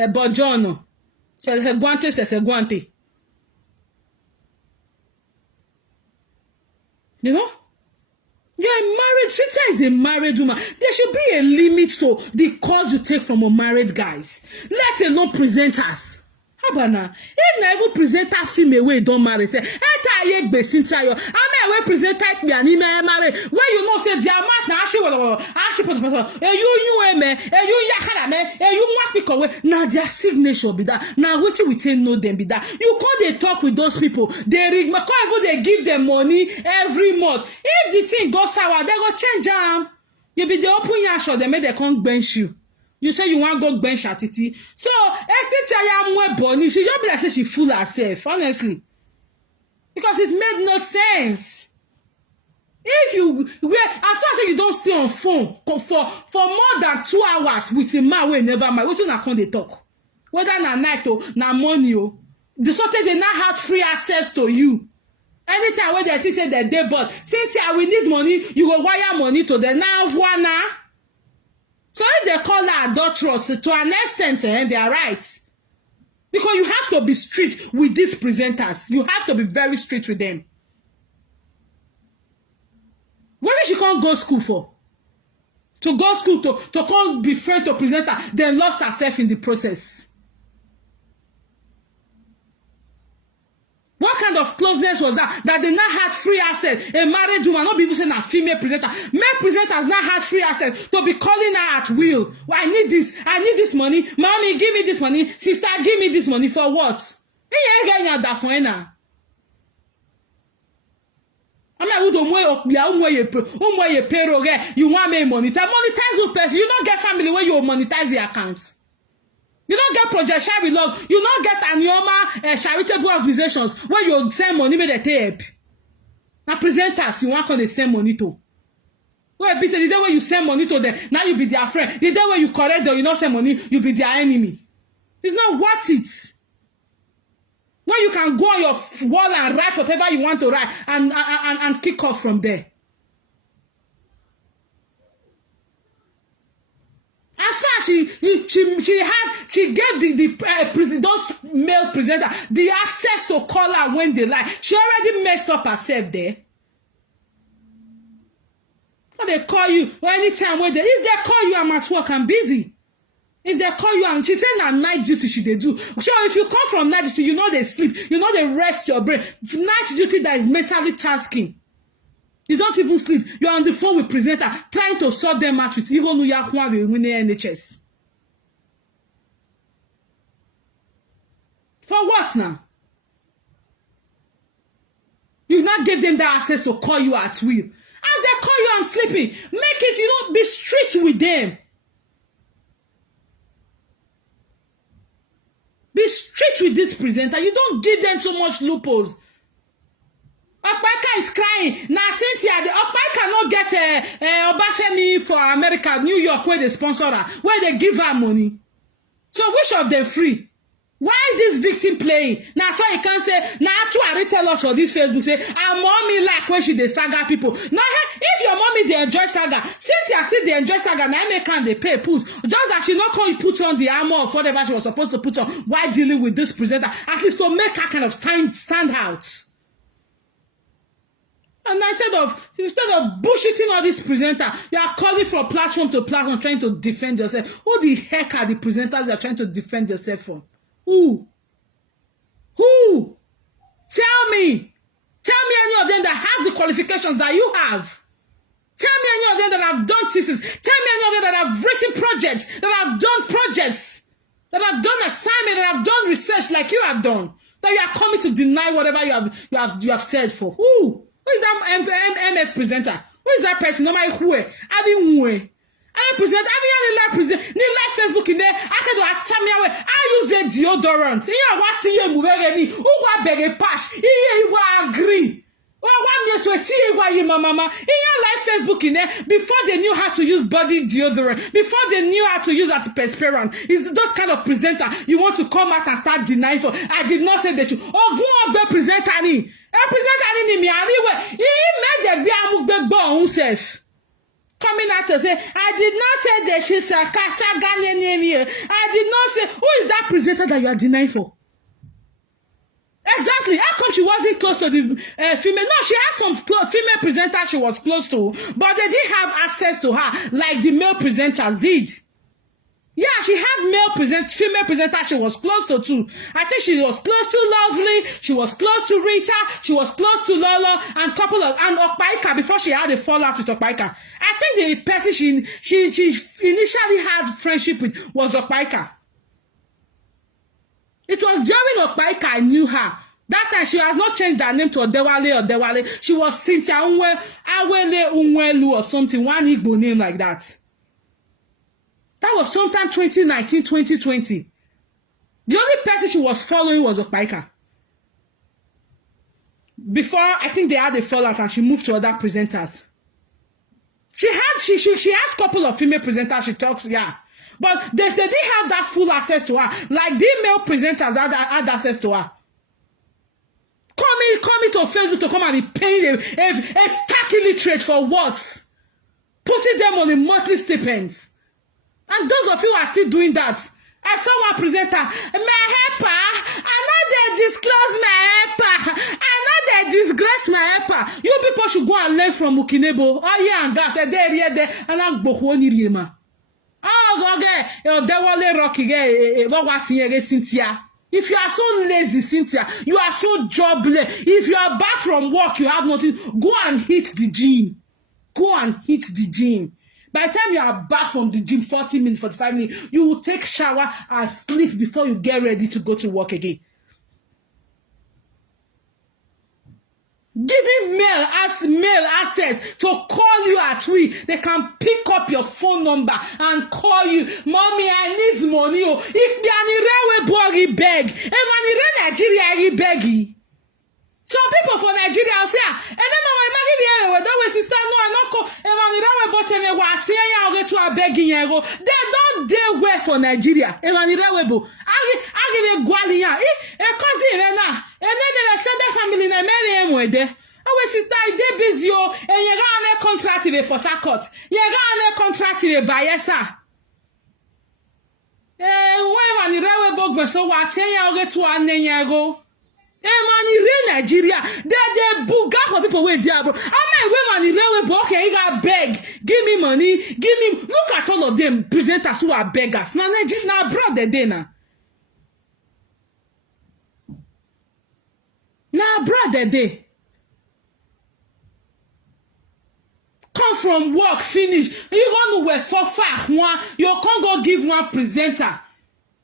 bojono. Se guante. You know? You're married. Cyntha is a married woman. There should be a limit to the calls you take from unmarried guys. Let alone presenters. Habana, if na even presenter female wey don marry, say, enter ye gbe Cyntha yo. Ame wey presenter me and him marry. When you know say their mouth na ashi pot. You me, you yakara me, you want pick away. Now their signature be that. Now wetin we take know them be that. You can't they talk with those people. They rig, can't even they give them money every month. If the thing goes sour, they go change them. You be the open your shop, they make they can't bench you. You say you want go bench at it. So, Cyntha ya mwe boni. She just be like say she fool herself, honestly. Because it made no sense. If you, as far as you don't stay on phone for more than 2 hours with a man wey never marry, what you not they talk? Whether na night or na money or the sort they not have free access to you. Anytime when they say that they bought, Cyntha, we need money, you go wire money to them. Now, wanna. So if they call her adulterous, to an extent, they are right. Because you have to be strict with these presenters. You have to be very strict with them. What did she can't go school for? To go school, to come be friend to presenter, then lost herself in the process. What kind of closeness was that? That they not had free access. A married woman, not be even saying a female presenter. Male presenters not had free access to be calling her at will. Well, I need this money. Mommy, give me this money. Sister, give me this money. For what? You ain't getting that for now. I'm like, you want me monetize? Monetize your person. You don't get family where you monetize the accounts. You don't get Project Share with Love. You don't get Anioma charitable organizations where you send money with the tape. Now presenters, you want to send money to. Well, be the day when you send money to them, now you be their friend. The day when you correct them, you not send money, you be their enemy. It's not worth it. When you can go on your wall and write whatever you want to write and kick off from there. As far as she gave those male presenter the access to call her when they like. She already messed up herself there. When they call you, or anytime when if they call you, I'm at work, I'm busy. If they call you and she say na night duty she they do. So if you come from night duty, you know they sleep, you know they rest your brain. Night duty that is mentally tasking. You don't even sleep. You're on the phone with presenter trying to sort them out with even with NHS. For what now? You not give them the access to call you at will. As they call you and sleeping, make it, you know, be strict with them. Be strict with this presenter. You don't give them so much loopholes. Okpaika is crying. Now Cyntha, the Okpaika cannot get Obafemi for America, New York, where they sponsor her, where they give her money. So which of them free? Why this victim playing? Now so you can say, now actually tell us for this Facebook, say, our mommy like when she dey saga people. Now if your mommy they enjoy saga, Cyntha still they enjoy saga, now make can they pay put. Just that she not come put on the armor of whatever she was supposed to put on while dealing with this presenter, at least to make her kind of stand out. And instead of bullshitting all this presenter, you are calling from platform to platform trying to defend yourself. Who the heck are the presenters you are trying to defend yourself from? Who? Tell me any of them that have the qualifications that you have. Tell me any of them that have done thesis. Tell me any of them that have written projects, that have done projects, that have done assignment, that have done research like you have done. That you are coming to deny whatever you have said for. Who is that MF presenter? Who is that person? No my who? I present. I present. Ni live Facebook in there. I can do a time away. I use a deodorant. Yeah, what's in your movie? Who wa beg a pass? You wa agree. Oh, one year so why you mama in your live Facebook in there before they knew how to use body deodorant, before they knew how to use antiperspirant. Is those kind of presenter you want to come out and start denying for? I did not say that you go on presenter ni. Presenter ni me everywhere. He made the be amugbe gbo himself. Coming out to say, I did not say that she's a Casa Ghanaian here. I did not say, who is that presenter that you are denying for? Exactly. How come she wasn't close to the female? No, she had some female presenters she was close to, but they didn't have access to her like the male presenters did. Yeah, she had female presenters she was close to too. I think she was close to Lovely, she was close to Rita, she was close to Lola, and Okpaika before she had a fallout with Okpaika. I think the person she initially had friendship with was Okpaika. It was during Okpaika I knew her. That time she has not changed her name to Odewale. She was Cyntha Awele Unwelu or something, one Igbo name like that. That was sometime 2019, 2020. The only person she was following was Okpaika. Before, I think they had a fallout and she moved to other presenters. She has a couple of female presenters she talks, yeah. But they didn't have that full access to her. Like the male presenters had access to her. Coming to Facebook to come and be paying a stark illiterate for what? Putting them on a monthly stipends. And those of you who are still doing that, I saw one presenter, my helper, I know they disclose my helper, I know they disgrace my helper. You people should go and learn from Ukinebo. Oh yeah, and gas, and I'm Bohoni. Oh, okay, they were rocky, Cynthia. If you are so lazy, Cynthia, you are so jobless. If you are back from work, you have nothing, go and hit the gym. Go and hit the gym. By the time you are back from the gym, 40 minutes, 45 minutes, you will take shower and sleep before you get ready to go to work again. Giving male access to call you at we. They can pick up your phone number and call you. Mommy, I need money. If be an railway boy, he beg. If an Nigeria, he beg. Some people for Nigeria will say, and then my mother, that was sister, no, I'm not call. They don't dare work for Nigeria. I give a gualia, a cousin, and then the extended family in America were there. Oh, sister, they busy, and you got a contract with Port Harcourt. You got a contract with Bayelsa. When the railway book, so what? I'll get to an go. Nigeria, they buga for people with diabo. I mean, women in okay, you got beg, give me money, give me. Look at all of them presenters who are beggars. Now, abroad the day now. Now abroad the day. Come from work, finish. You want to wear so far, you can't go give one presenter.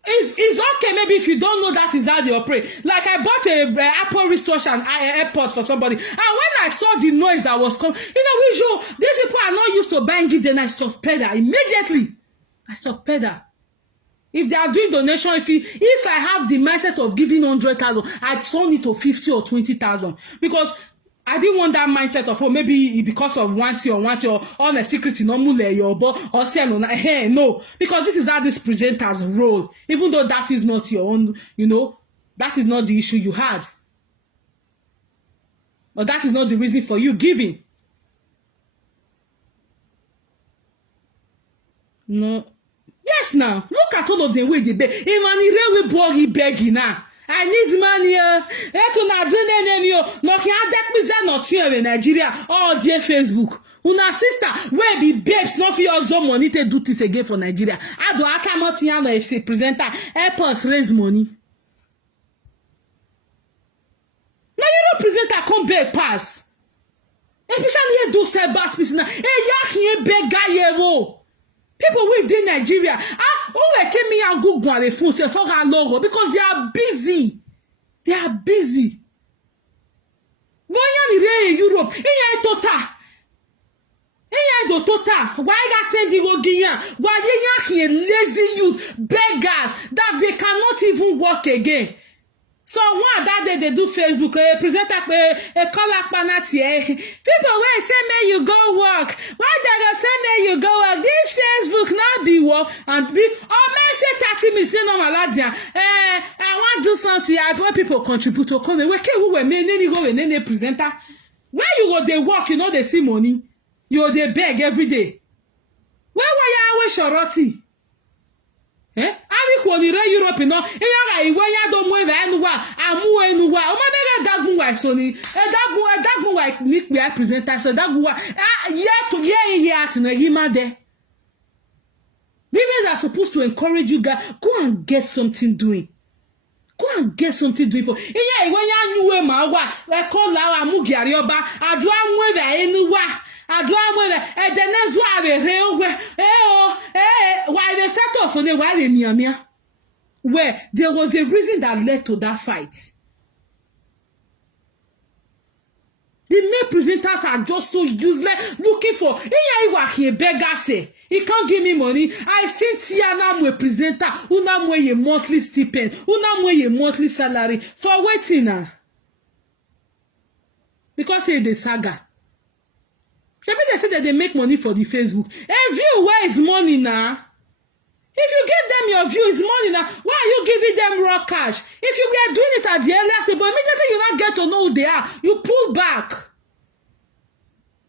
It's okay maybe if you don't know that is how they operate. Like I bought a Apple wristwatch and AirPods for somebody, and when I saw the noise that was coming, visual, these people are not used to buying gift, then I suspect that immediately. I suspect that. If they are doing donation, if I have the mindset of giving 100,000, I turn it to 50 or 20,000 because I didn't want that mindset of maybe because of one thing or on a secret or say no, because this is how this presenters roll. Even though that is not your own, that is not the issue you had, or that is not the reason for you giving. No, yes, now look at all of the way they beg. Even we begging now. I need money. In Nigeria. Oh, dear Facebook. Una sister, where be babes not for your zone money to do this again for Nigeria. I do Akamotiano if she presenter help us raise money. Now you don't presenter come back pass. Especially you do say bass business now. Hey, beg guy. People within Nigeria, came here and go on the phone say for our logo because they are busy. They are busy. When you're in Europe, in Tota, do total. Why got send the Ogiyan? Why you lazy youth, beggars that they cannot even work again? So one that day they do Facebook, present up a color panati. People will say may you go work. Why they go say may you go work? This Facebook not be work and be may say 30 minutes no maladia. I want to do something. I want people contribute to come. We can we may go and any presenter. Where you go they work, you know they see money. You they beg every day. Where were you always shorty? Ami ko ni re Europe no iyaga iwe ya do mo eva enu wa amu enu wa o ma be dagun wa so ni dagun wa ni pe presenter so dagun wa here at na hima there. Women are supposed to encourage you guys, go and get something doing. Go and get something doing for. Iya iwe ya nu we ma wa e ko la amu giari oba adu amu eva enu wa edenezu are why they set off on the while in Yamia, where there was a reason that led to that fight. The main presenters are just so useless, looking for he beggar say he can't give me money. I Cyntha na a presenter who na a monthly stipend, who na a monthly salary for waiting now. Because it's the saga. Maybe they say that they make money for the Facebook. A view, where is money now? If you give them your view, it's money now. Why are you giving them raw cash? If you were doing it at the earlier, but immediately you not get to know who they are, you pull back.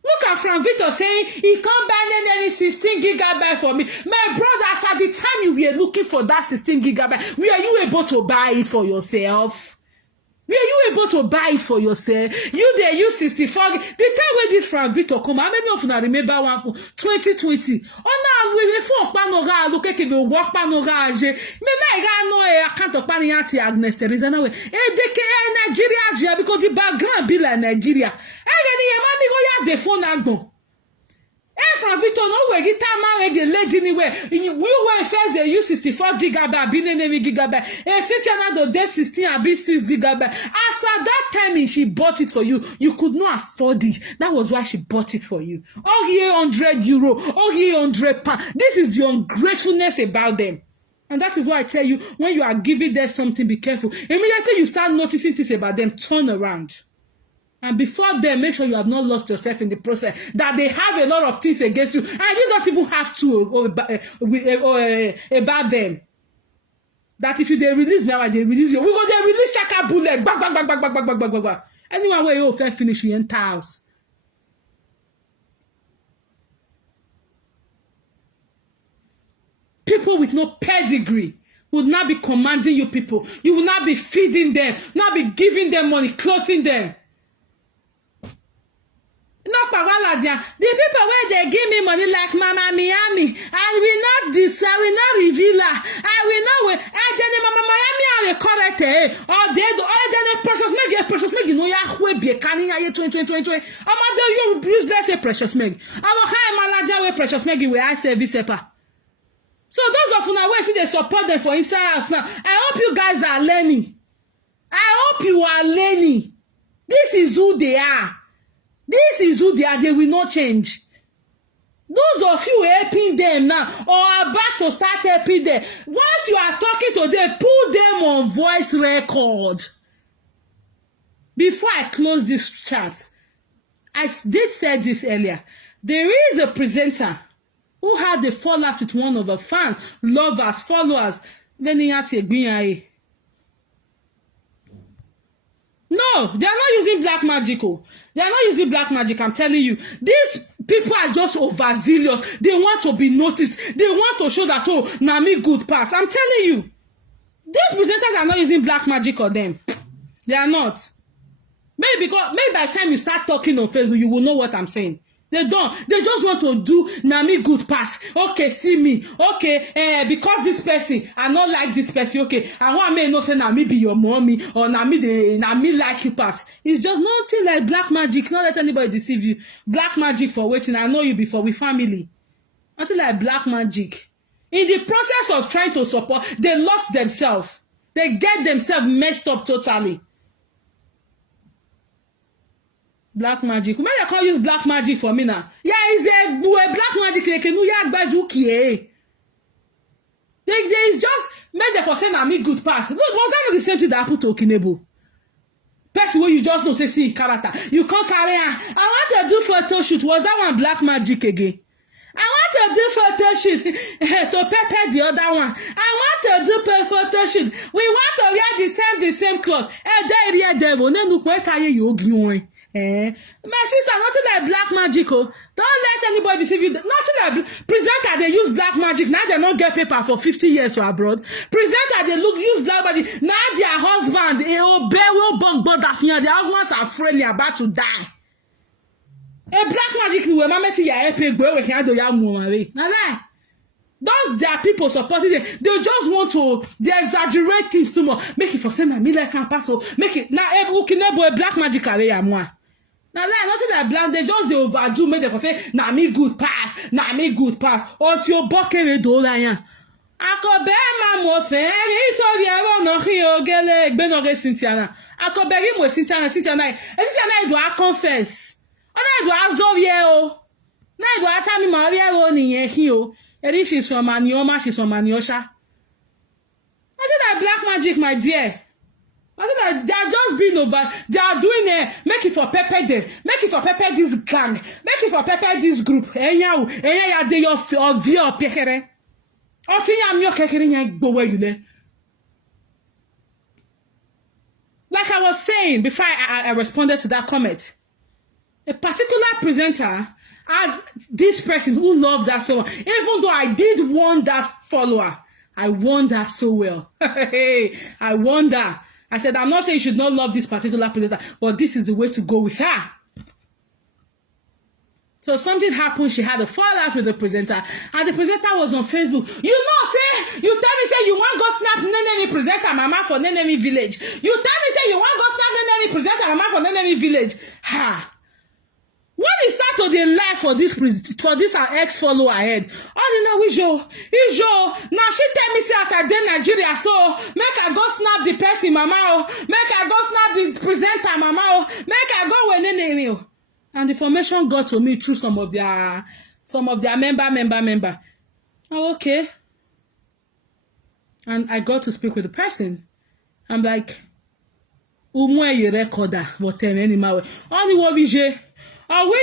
Look at Frank Victor saying he can't buy any 16 gigabyte for me. My brothers, at the time you were looking for that 16 gigabyte, were you able to buy it for yourself? Were you able to buy it for yourself? You there use 64. The time when this Frank Victor come, how many of you remember one 2020? Oh now we phone panora look at the work panora. Me na I no I can't talk paniati Agnes Teresa na we. Nigeria because the background be like Nigeria. Any money go ya the phone agbo. Frank Victor no we get man the lady anywhere. We were first they use 64 gigabyte, be any gigabyte. Cyntha na do 16 and be 6 gigabyte. As at that time she bought it for you, you could not afford it. That was why she bought it for you. Oh here 100 euro, oh here 100 pound. This is the ungratefulness about them. And that is why I tell you, when you are giving them something, be careful. Immediately you start noticing things about them, turn around. And before then, make sure you have not lost yourself in the process. That they have a lot of things against you. And you don't even have to about them. That if they release me, they release you. We go they release Shaka bullet. Back. Anyone where you finish your entire house. People with no pedigree would not be commanding you people. You will not be feeding them, not be giving them money, clothing them. Not the people where they give me money like Mama Miami, I will not reveal her. I will not and then Mama Miami are the correct or they do precious meg you know ya be canning 2020. I'm you useless a precious meg. I'm a high malaja where precious meg where I service sepa. So those of you now where see they support them for inside us now. I hope you guys are learning. I hope you are learning. This is who they are. This is who they are. They will not change. Those of you helping them now or about to start helping them, once you are talking to them, put them on voice record. Before I close this chat, I did say this earlier. There is a presenter who had a fallout with one of the fans, lovers, followers. No, they are not using black magic. They are not using black magic, I'm telling you. These people are just overzealous. They want to be noticed. They want to show that, oh, Nami good pass. I'm telling you. These presenters are not using black magic on them. They are not. Maybe by the time you start talking on Facebook, you will know what I'm saying. They don't. They just want to do Nami good pass. Okay, see me. Okay, because this person, I not like this person. Okay, I want me not say Nami be your mommy or Nami like you pass. It's just nothing like black magic. Not let anybody deceive you. Black magic for waiting. I know you before we family. Nothing like black magic. In the process of trying to support, they lost themselves. They get themselves messed up totally. Black magic. When you can't use black magic for me now. Yeah, it's a black magic. They can There is just made the for saying me good pass. Was that not the same thing that happened to Okinebo? Person where you just know say see character. You can't carry on. I want to do photo shoot. Was that one black magic again? I want to do photo shoot to pepper the other one. I want to do photo shoot. We want to wear the same cloth. Devil. My sister, nothing like black magic. Oh. Don't let anybody deceive you. Nothing like presenter, they use black magic. Now they don't get paper for 50 years for abroad. Presenter, they use black magic. Now their husband, their husbands are afraid they're about to die. A black magic, we mama to your epic boy, we can't do your movie. Now, those there are people supporting them. They just want to exaggerate things too much. Make it for send a like and pass. Make it now. Who can a black magic away moi? Now, nothing like black. They just they overdo. Make them for say, "Nah me good pass. Nah me good pass." Until bucket we do that ya. Akobe mamo fe. Ito bi ewo no hiyo gele egbe no ge Cyntha na. Akobe ri mo Cyntha na. Cyntha na do a confess. Ona do azovie o. Na do atami ma ri ewo niyen hi o. She's from Anioma, she's from Aniosha. I think that black magic, my dear. I think that they are just being over. They are doing it. Make it for pepper them. Make it for pepper this gang. Make it for pepper this group. Enya de your view pekere. Like I was saying before I responded to that comment, a particular presenter and this person who loved that so much, even though I did want that follower, I want that so well. I wonder. I said, I'm not saying you should not love this particular presenter, but this is the way to go with her. So something happened. She had a fallout with the presenter, and the presenter was on Facebook. You know, say, you tell me, say, you want go snap Nenemi presenter mama for Nenemi village. You tell me, say, you want go snap Nenemi presenter mama for Nenemi village. Ha! When it start to the life for this our ex-follower ahead, all you know is yo. Now she tell me say as I dey Nigeria, so make I go snap the person mama, make I go snap the presenter mama, make I go with Nenemi. And the information got to me through some of their member. Oh, okay. And I got to speak with the person. I'm like, umwe ye recorder, whatever anymore. Only what we je. Are we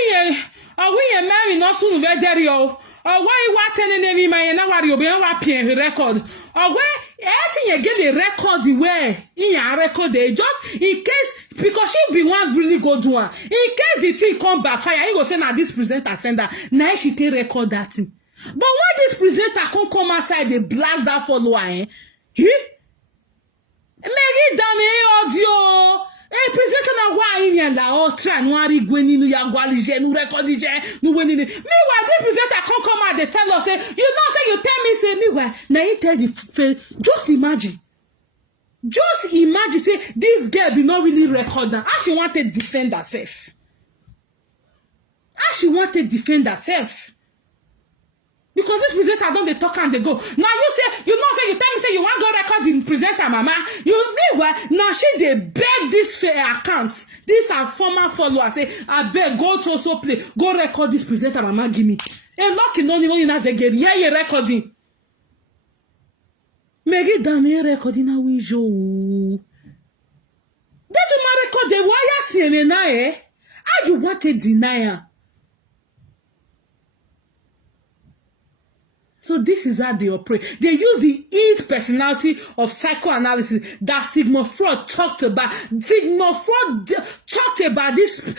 marry no soon very oh? Or why you watching any man na worry obi wa pin record? Or where anything you get the record the way in your record they just in case because she be one really good one. In case the thing come backfire, he go say na this presenter sender. Now she take record that thing. But when this presenter come outside, they blast that follower, eh? He? Make it down audio. Presenter na wa in la o try no ari gwani nu ya gwalije nu record je nu weni ni. Meanwhile this presenter come out they tell us say you know say you tell me say meanwhile na he tell the just imagine say this girl did not really record that. How she wanted to defend herself. Because this presenter don't they talk and they go. Now you say, you know, say you tell me say you want to go record the presenter, mama. You meanwhile, now she they beg this fair accounts. These are former followers. Say, I beg, go to also play. Go record this presenter, mama, give me. And lucky only as they get yeah, you're recording. Meggy Dame recording a wijo. That you ma record the wire CNN eh? How you want to deny her? So this is how they operate. They use the id personality of psychoanalysis that Sigmund Freud talked about. Sigmund Freud talked about this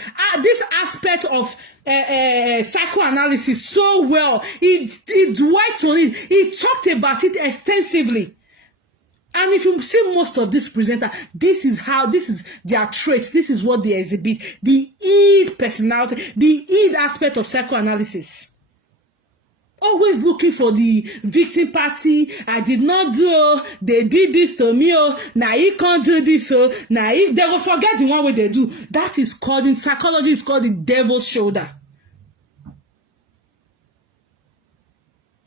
aspect of psychoanalysis so well. He dwelt on it. He talked about it extensively. And if you see most of this presenter, this is their traits. This is what they exhibit. The id personality, the id aspect of psychoanalysis. Always looking for the victim party. I did not do. They did this to me. Now he can't do this. Now they will forget the one way they do. That is called in psychology. It's called the devil's shoulder.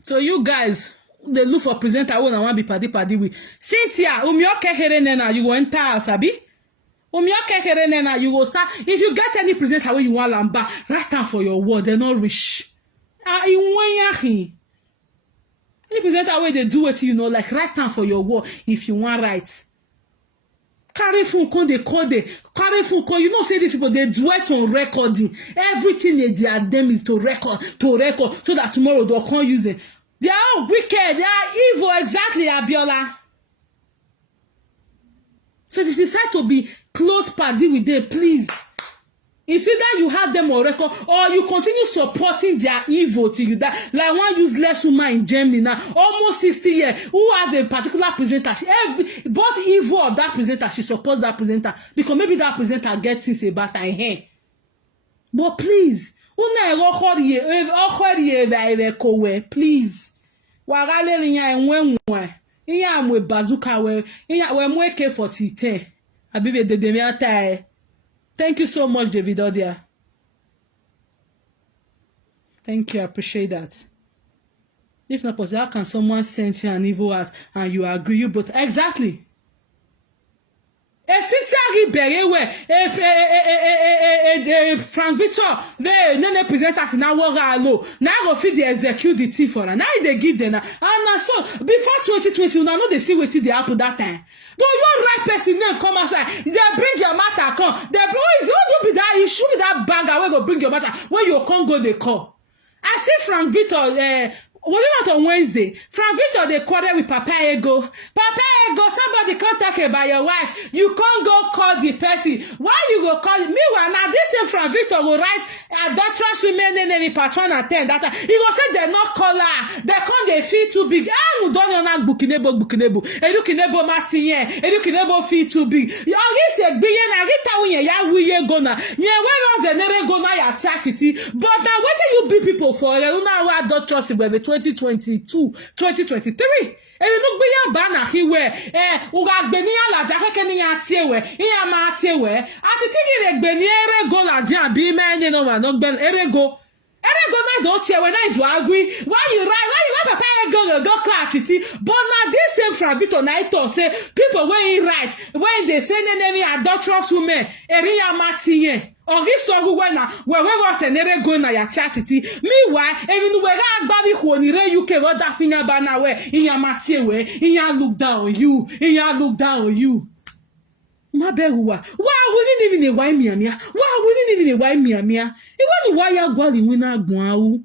So you guys, they look for presenter. I want to be party with Cyntha. You go enter, sabi? You will start. If you get any presenter where you want lamba, write down for your word. They're not rich. Any presenter where they do it, like write down for your word if you want write. Carry phone call they carry phone call. You know, say these people they do it on recording. Everything they are them is to record, so that tomorrow they can't use it. They are wicked, they are evil, exactly, Abiola. So if you decide to be close party with them, please. It's either you have them on record or you continue supporting their evil till you die. Like one useless woman in Germany now, almost 60 years, who has a particular presenter. Both evil of that presenter, she supports that presenter because maybe that presenter gets things about her hair. But please, please. Iya mwe bazooka we mwe K40. Abibe de demiata. Thank you so much, David Odia. Thank you, I appreciate that. If not possible, how can someone send you an evil act and you agree? You both exactly. Cyntha Frank Victor, they present us now low. Now go feed the execute the thief for her. Now they give them. And so before 2020, now know they see what they happen that time. But you right person then come outside. They bring your matter come. They boys, you be that you should be that bagger where go bring your matter. When you can't go, they call. I see Frank Victor. Was it not on Wednesday? Frank Victor, they quarrel with Papa Ego. Papa Ego, somebody contact you by your wife. You can't go call the person. Why you go call? Meanwhile, now this same Frank Victor will write adulterous women in any part 1 and 10. That he will say they're not caller. They can't they feel too big. Ah, don't you not bukinebo. Edukinebo Martin, edukinebo feel too big. You always say billion. I get that when you gonna. Yeah, where was the never gonna your taxity? But now what do you be people for? You know what adulterous women. 2022, 2023. Ebi no gbe ya ba na hiwe uga gbe ni ala ja keke ni ya tiewe iya ma tiewe ati tigi re gbe ni ere go la dia bi me ni no ma no gbe ere go na do tiewe na do agui why papa go atiti but na this same Fravito na ito say people when he write when they say any adulterous women eri ya ma tiye Ogi sogu wena wewe wase nere go na ya chatiti meanwhile even we ga agbari ho ni re UK what that finger ba na we iya matie we iya look down on you ma beruwa wa we ni even why me amia iwe ni why ya gwali wina agbon awu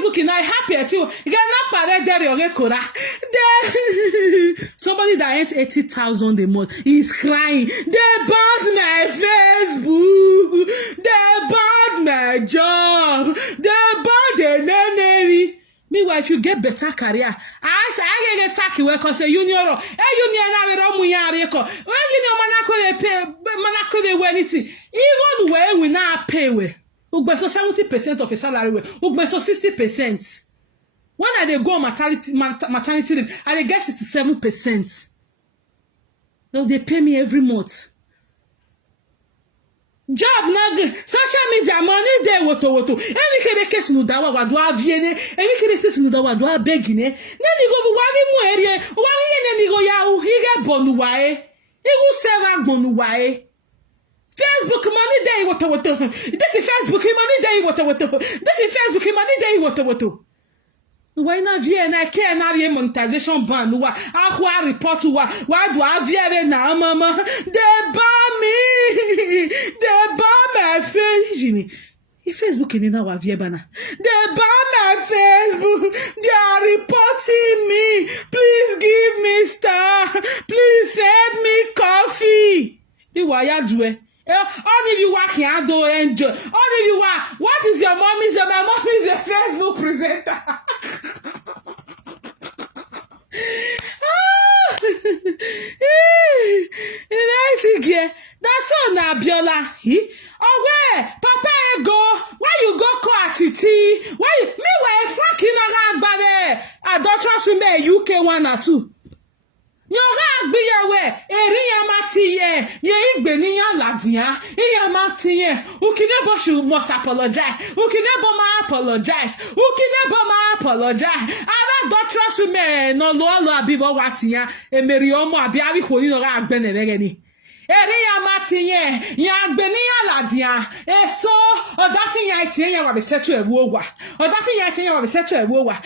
Facebook is not happy at you. You not pare there somebody that earns 80,000 a month is crying. They banned my Facebook. They banned my job. They banned the nanny. Meanwhile, if you get better career, I get saki we cause union na we ro mu yan re ko. When union manako dey anything. Even when we not pay we. Ugbeso 70% of a salary way. Ugbeso 60%. When I they go on maternity leave, I they get 67%. No, they pay me every month. Job na social media money dey woto. Any kede case no dawa wa do aviene, any kede case no dawa do abegine. Na ni go wari mu ere, wari ye ni go ya u hige bonu wae. Igu server bonu wae. Facebook money day what this is Facebook money day what this is Facebook money day what why not via na care na via monetization ban wa akwa report wa do avia na mama they ban my face Jimmy if Facebook in na wa via bana they ban my Facebook they are reporting me please give me star please send me coffee the wire do all of you work here do enjoy. All of you work. What is your mommy's? My mom is a Facebook presenter. That's all now, Biola. Oh, where? Papa, go. Why you go call Titi? Why? Me, why Frank in a adulterous women UK 1 or 2? Yoga be away, Eria Matiye, ye Benian Ladia, Ia Matiye, Ukinebo must apologize, Ukinebo ma apologize, Ukinebo ma apologize. Ada doctors women, no lolo abibo watia, e meriomo abiavi holino rag benegeni. Eria Matiye, Yang Benia Ladia, e so, or daffy yatia will be set to a wowa, or daffy yatia will be set to a wowa.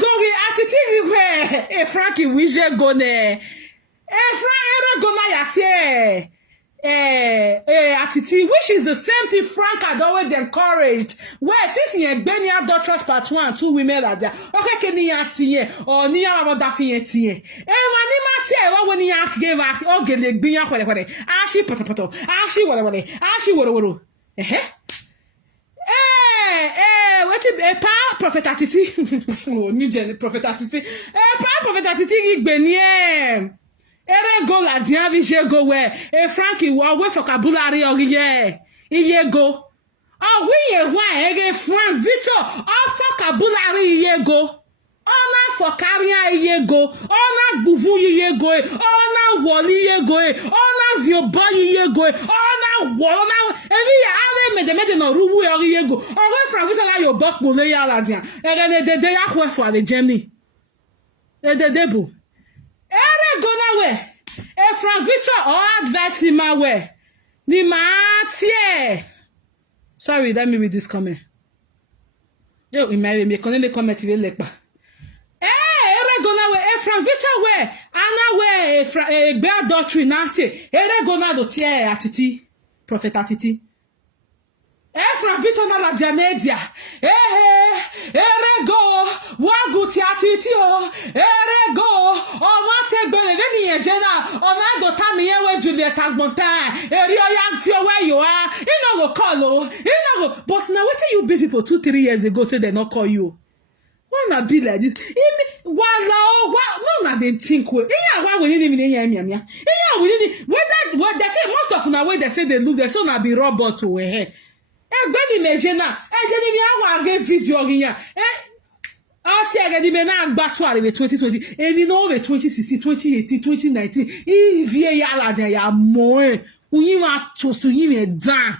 Go attitude Frankie wije go ne Frank go na yatie attitude, which is the same thing Frank had always encouraged. Where since he Benia Doctors Part 1 and 2 women are there. Okay, can you yatie or niya about daffy tie? Wani matie when he gave up or get the binya whatever. Ashi potato, ashi whatever, ashi whatever. What a power prophet attitude. Oh, new gen prophet attitude. Power prophet attitude igbenye. Ere go la dia vije go where. Frankie wa we vocabulary oriye. Iye go. Oh, we ye wa ere Frank Victor. Oh, vocabulary iye go. Ona for carrier iye go. Ona buvu iye go. Ona woli iye go. Ona ziobo iye go. Ona wona. Every other made no rubu iye go. Owe from which are your buck will lay ala dia. And the day I work for the Germany. The debu. Ere go na we. E Frank Victor or adverse him away. Ni matie. Sorry, let me read this comment. Yo, you marry me. Can you comment if you like? Ere go na we. E Frank Victor we. Ana we. Bear doctrine nati. Ere go na do tie atiti. Prophet atiti. From Victor na la dianedia. Ere go. Waguti atitio. Ere go. O mate beneveni ejena. O na do tami yewe Juliet Agbonta. Eri o feel where you are. You know go call. You know go. But now what you be people 2-3 years ago say they not call you. Why not be like this? No, they think we. Why we didn't even hear me? We didn't. What that most of the way they say they look, they so not be robot to wear. Gbeni mejena egeni mi awa ge video giya asi egeni me na agba to are 2020 eni no we 2016 2018 2019 I vie ya la de ya mo uyin wa to so yin me dan.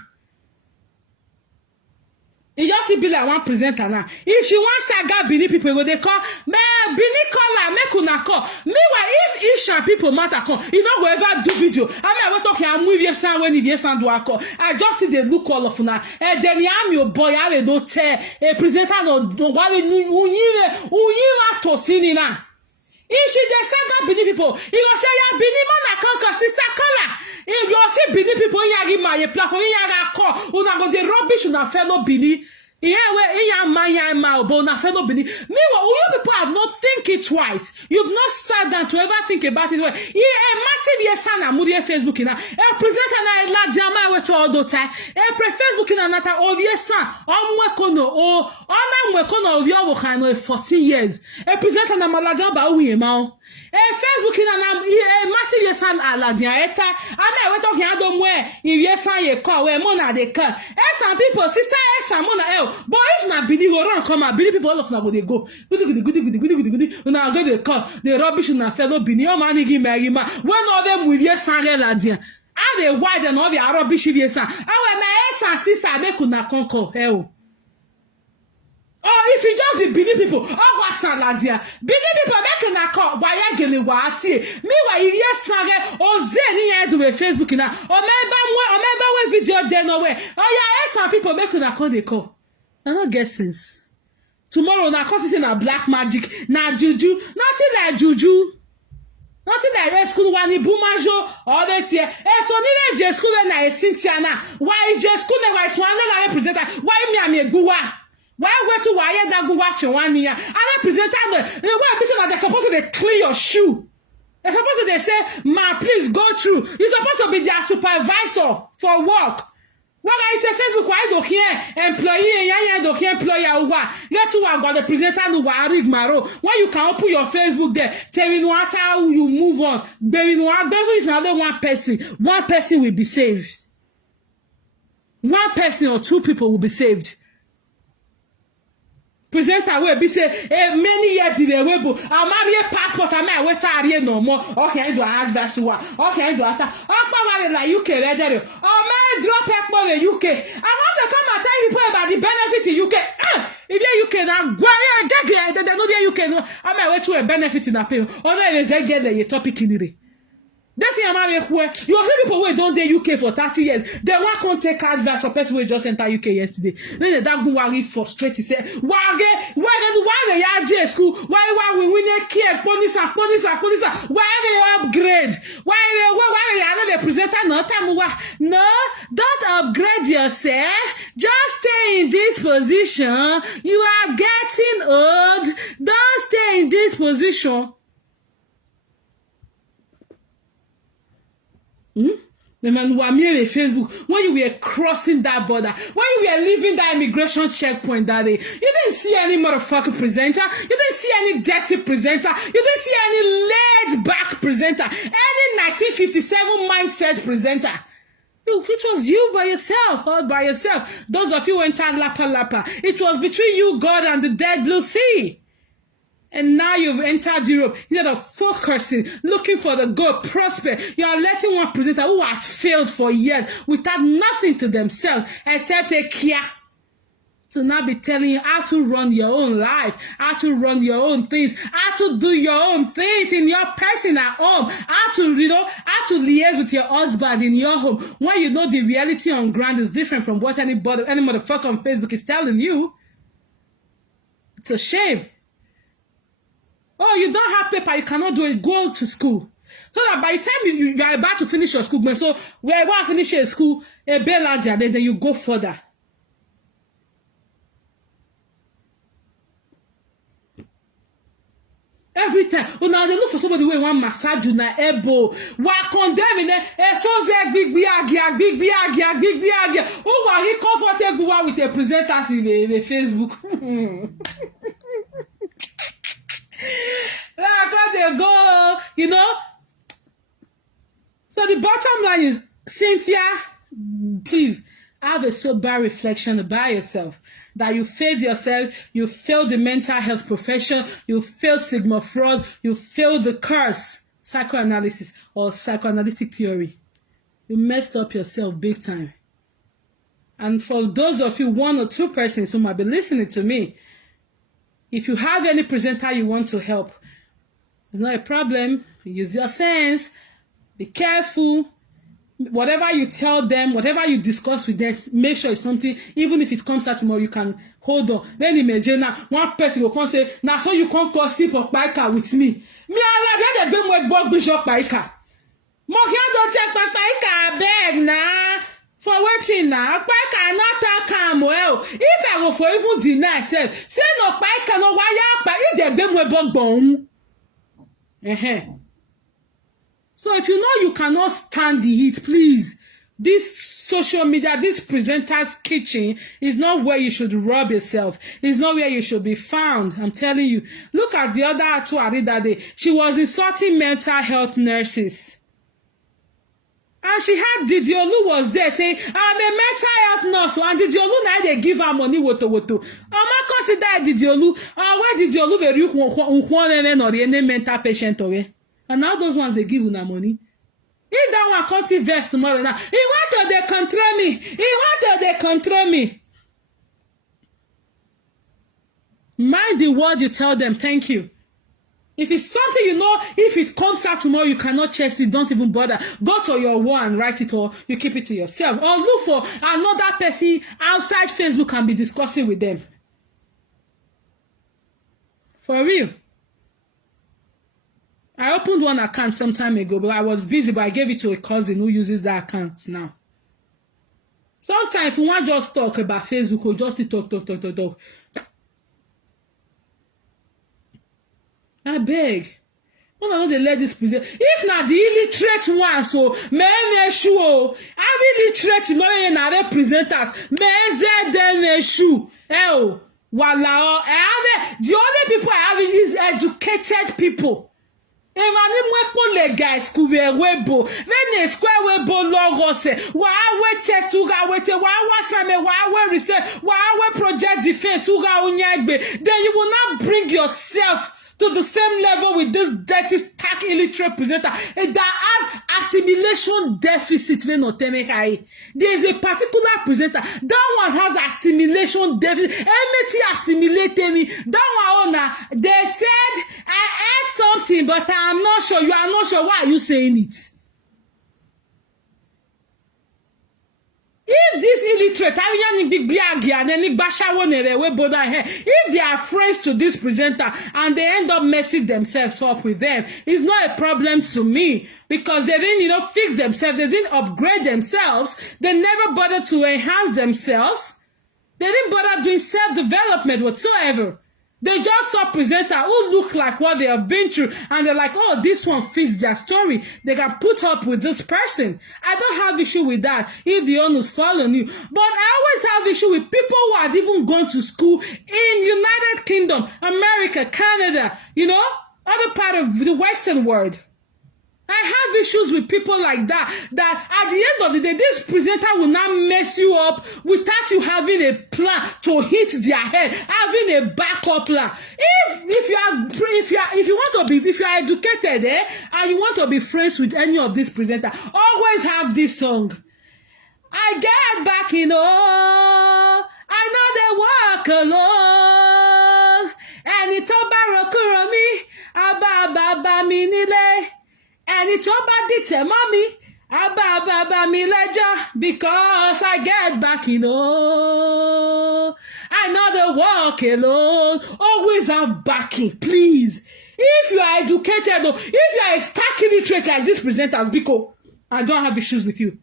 It just be like one presenter now. If she wants saga Bini people go they call me Bini caller make una call. Meanwhile, if Isha people matter call, you know go ever do video. I mean I talking I'm with your son when you sound do a call. I just see the look all of now. Then I'm your boy. I don't tell a presenter no what uyiwa to sini na. If she the saga Bini people, he will say ya Bini man account sister caller. If you see Bini people yagi my platform yaga call, una go the rubbish una fellow Bini. Yeah, na fellow Bini. Meanwhile, you people have not think it twice. You've not sat down to ever think about it. Massive yes, Mudia Facebook in a present and I Jama to all the time. Facebook in another all yes, Omwekono or Onamwekono of your 14 years. A present and a Malajaba we mau. Facebook in a massive yes, and Aladiaeta. And I went off here don't wear if yes, I call where Mona they cut. Some people, sister, some Mona El. But if not Bini go run come out, Bini people all of them they go. Goody. Now go they call the rubbish na fellow Bini. Oh man, give me when all them with yes sang Ladia. Are they wide and all the rubbish yes? Our my sister they could not conquer hell. Oh, if you just the Bini people, oh what's Ladia? Bini people make a call. Why I get it? Meanwhile, if yes sang or Zen do a Facebook na or remember when video there no way. Oh yeah, some people make a call they call. I don't get sense. Tomorrow na cause it's na black magic, na juju, nothing like juju. Nothing like school one bumajo all this year. So ni na school na Cyntha na. Why school na why swan na representer? Why me guwa? Why go to why that guwa for 1 year? And representer the way people that they're supposed to clean your shoe. They're supposed to say, "Ma, please go through." You're supposed to be their supervisor for work. What I say Facebook why do here employee and do here employer let to got the presenter no rigmaro when you can open your Facebook there telling what how you move on there is another one person will be saved. One person or two people will be saved. presenter will be say many years in the webo. I'm marry passport. I'm wait to no more. Okay, do I advance one? Okay, do I? Oh, like UK, ready? Oh, man, drop ekpo in UK. I want to come and tell people about the benefit in UK. If you UK now, go ahead, get know the UK. No, I might wait to a benefit in a pay. Oh, no, is get the topic in it. That thing I'm where you hear people who don't dey UK for 30 years. They want to take advice for person who just enter UK yesterday. Then that go worry frustrated. Say, why they are J school? Why we win a care? Police, why they upgrade? Why they are not the presenter? No, don't upgrade yourself. Just stay in this position. You are getting old. Don't stay in this position. The man who are near Facebook, when you were crossing that border, when you were leaving that immigration checkpoint that day, you didn't see any motherfucking presenter, you didn't see any dirty presenter, you didn't see any laid-back presenter, any 1957 mindset presenter. It was you by yourself, all by yourself. Those of you who entered Lapa, it was between you, God, and the dead blue sea. And now you've entered Europe. Instead of focusing, looking for the goal, prosper, you are letting one presenter who has failed for years without nothing to themselves except a kia to now be telling you how to run your own life, how to run your own things, how to do your own things in your person at home, how to liaise with your husband in your home when you know the reality on ground is different from what any motherfucker on Facebook is telling you. It's a shame. Oh, you don't have paper, you cannot do it. Go to school. So that by the time you are about to finish your school, so we're about to finish your school, a bell then you go further. Every time, now they look for somebody who want massage you na elbow. Why condemning it? So say big agia. Oh, are he comfortable with the presenters in Facebook? They go, you know. So the bottom line is, Cynthia, please have a sober reflection about yourself. That you failed yourself, you failed the mental health profession, you failed Sigma fraud, you failed the curse, psychoanalysis or psychoanalytic theory. You messed up yourself big time. And for those of you, 1 or 2 persons who might be listening to me, if you have any presenter you want to help, it's not a problem. Use your sense. Be careful. Whatever you tell them, whatever you discuss with them, make sure it's something, even if it comes out tomorrow, you can hold on. Then imagine now, one person will come say, now so you can't gossip or Paika with me. Me, I like them with Bishop Paika. Mokia don't take Paika, beg now. For waiting now, Paika not talk well. If I go for even deny self, say no Paika no why ya if them with bone. So if you know you cannot stand the heat, please, this social media, this presenter's kitchen is not where you should rub yourself. It's not where you should be found. I'm telling you. Look at the other 2 I read that day. She was insulting mental health nurses. And she had Didiolu was there saying, I'm a mental health nurse. And Didiolu now they give her money woto. I'm not consider Didiolu. Why Didiolu very or any mental patient away? And now those ones they give una money. If that one comes to vest tomorrow now, he want to they control me. Mind the word you tell them. Thank you. If it's something you know, if it comes out tomorrow, you cannot check it, don't even bother. Go to your wall and write it, or you keep it to yourself. Or look for another person outside Facebook and be discussing with them. For real. I opened one account some time ago, but I was busy, but I gave it to a cousin who uses that account now. Sometimes if you want to just talk about Facebook or just talk. I beg. I don't know they let this present. If not the illiterate one, so me sure. I illiterate no na representers. Me them issue. Wala. The only people I have is educated people. Emani mwepo le guys kuve webo. Vene square webo logo se. Wa we test uga wete. Wa wasame. Wa we research. Wa we project defense uga unyagbe. Then you will not bring yourself to the same level with this dirty, stark, illiterate presenter that has assimilation deficit. There's a particular presenter. That one has assimilation deficit. MT assimilated me. That one, they said, I ate something, but I'm not sure. You are not sure. Why are you saying it? If this illiterate, if they are friends to this presenter and they end up messing themselves up with them, it's not a problem to me because they didn't, fix themselves. They didn't upgrade themselves. They never bothered to enhance themselves. They didn't bother doing self-development whatsoever. They just saw presenter who look like what they have been through, and they're like, oh, this one fits their story. They can put up with this person. I don't have issue with that if the owners follow you. But I always have issue with people who have even gone to school in United Kingdom, America, Canada, other part of the Western world. I have issues with people like that at the end of the day, this presenter will not mess you up without you having a plan to hit their head, having a backup plan. If you are educated, and you want to be friends with any of these presenters, always have this song. I get back, I know they walk alone, and it's about Rokurami, Abba mi nile. Ẹni tó bá dìtẹ̀ mọ́ mi, bá mi lẹ́jọ́, because I get back, I know they walk alone. Always have backing, please. If you are educated, or if you are a stark illiterate like this presenter, Biko, I don't have issues with you.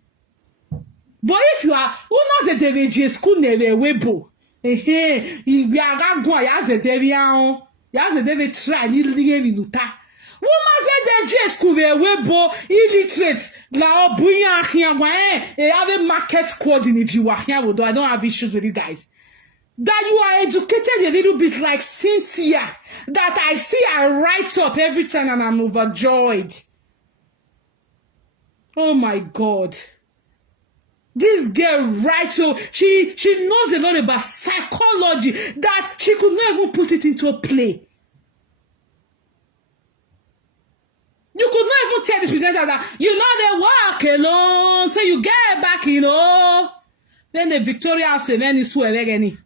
But if you are, who knows the DVG school never webo? You are going to have the David try, you live in Utah. Woman said the school they webo illiterate la obuya here have a market squadron if you are here. I don't have issues with you guys. That you are educated a little bit like Cyntha, that I see I write up every time and I'm overjoyed. Oh my God. This girl writes so she knows a lot about psychology that she could not even put it into a play. You could not even tell this presenter that, they walk alone, so you get back, Then the Victoria House, then you swear again.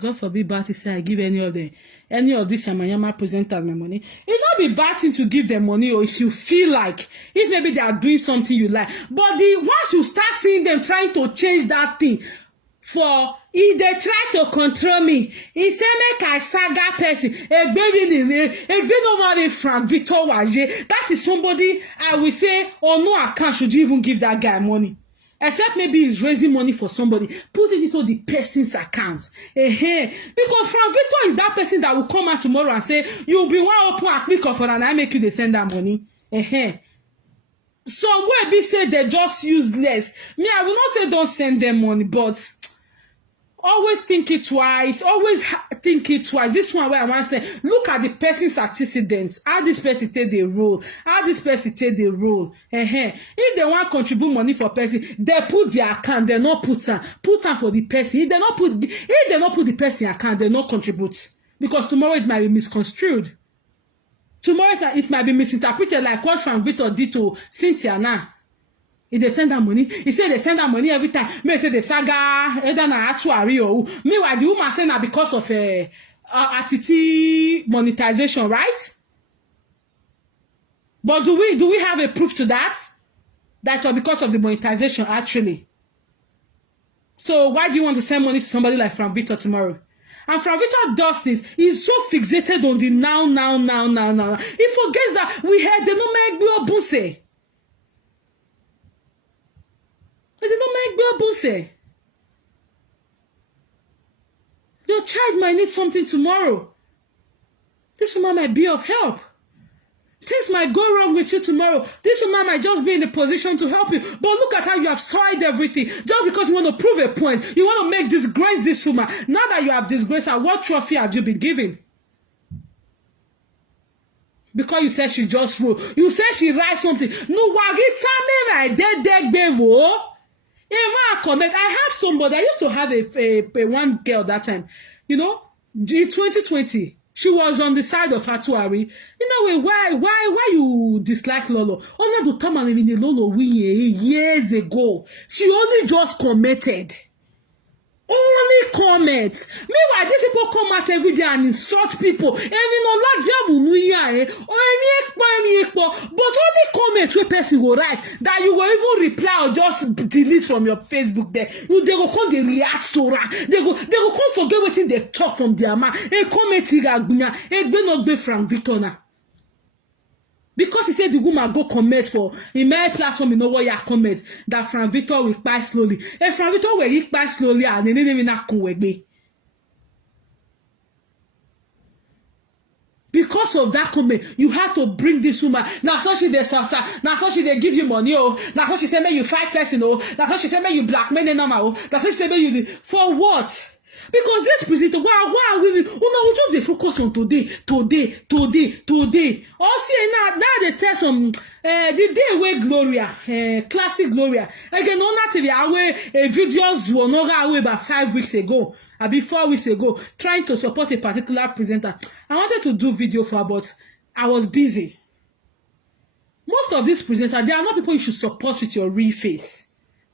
God forbid Batty say I give any of these Yamayama presenters my money. It's not be bad thing to give them money, or if you feel like, if maybe they are doing something you like. But once you start seeing them trying to change that thing, if they try to control me, he say make I saga person. A baby nobody from Victor Waje. That is somebody I will say, on no account should you even give that guy money. Except maybe he's raising money for somebody. Put it into the person's account. Because Frank Victor is that person that will come out tomorrow and say, you'll be one open a click off and I make you they send that money. Somewhere be say they're just useless. Me, I will not say don't send them money, but always think it twice. This one where I want to say, look at the person's antecedents. How this person take the role. If they want to contribute money for person, they put their account. They not put them for the person. If they not put the person account, they not contribute, because tomorrow it might be misconstrued. Tomorrow it might be misinterpreted like what Frank Victor did to Cyntha now. If they send that money, he said they send that money every time. Me say the saga, either na actuary or meanwhile the woman say na because of RTT monetization, right? But do we have a proof to that? That was because of the monetization actually. So why do you want to send money to somebody like Frank Victor tomorrow? And Frank Victor does this. He's so fixated on the now. He forgets that we had the no make obunse. They don't make Bill. Your child might need something tomorrow. This woman might be of help. Things might go wrong with you tomorrow. This woman might just be in a position to help you. But look at how you have soiled everything. Just because you want to prove a point. You want to disgrace this woman. Now that you have disgraced her, what trophy have you been given? because you said she just wrote. You said she write something. No, wagita me right dead bevo. Eva comment. I have somebody. I used to have a one girl that time. You know, in 2020, she was on the side of Atuari. You know, why you dislike Lolo? Only the time I mean, Lolo years ago. She only just commented. Only comments. Meanwhile, these people come out every day and insult people. And you know, but only comments where person will write that you will even reply or just delete from your Facebook there. They go come they react to her. They go come forget what they talk from their mouth. And comment and they not be Frank Victor now. Because he said the woman go comment for in my platform, you know what you comment that Frank Victor will buy slowly. And Frank Victor will buy slowly and then even not come with me. Because of that comment, you have to bring this woman. Now so she dey salsa. Now so she dey give you money. Oh, now so she say make you fight person. Oh, now so she say make you blackmail the number. Oh, now so she say make you for what? Because this presenter, why are we? We just dey focus on today. Also, now they tell some the day where Gloria, classic Gloria, again on that TV, away videos were not away about 5 weeks ago. Abi 4 weeks ago, trying to support a particular presenter. I wanted to do video for her, but I was busy. Most of these presenters, they are not people you should support with your real face.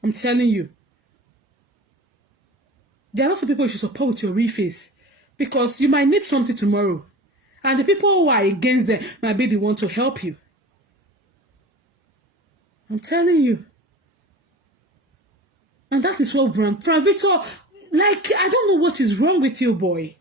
I'm telling you. There are also people you should support with your real face. Because you might need something tomorrow. And the people who are against them might be the one to help you. I'm telling you. And that is what Frank Victor, like, I don't know what is wrong with you, boy.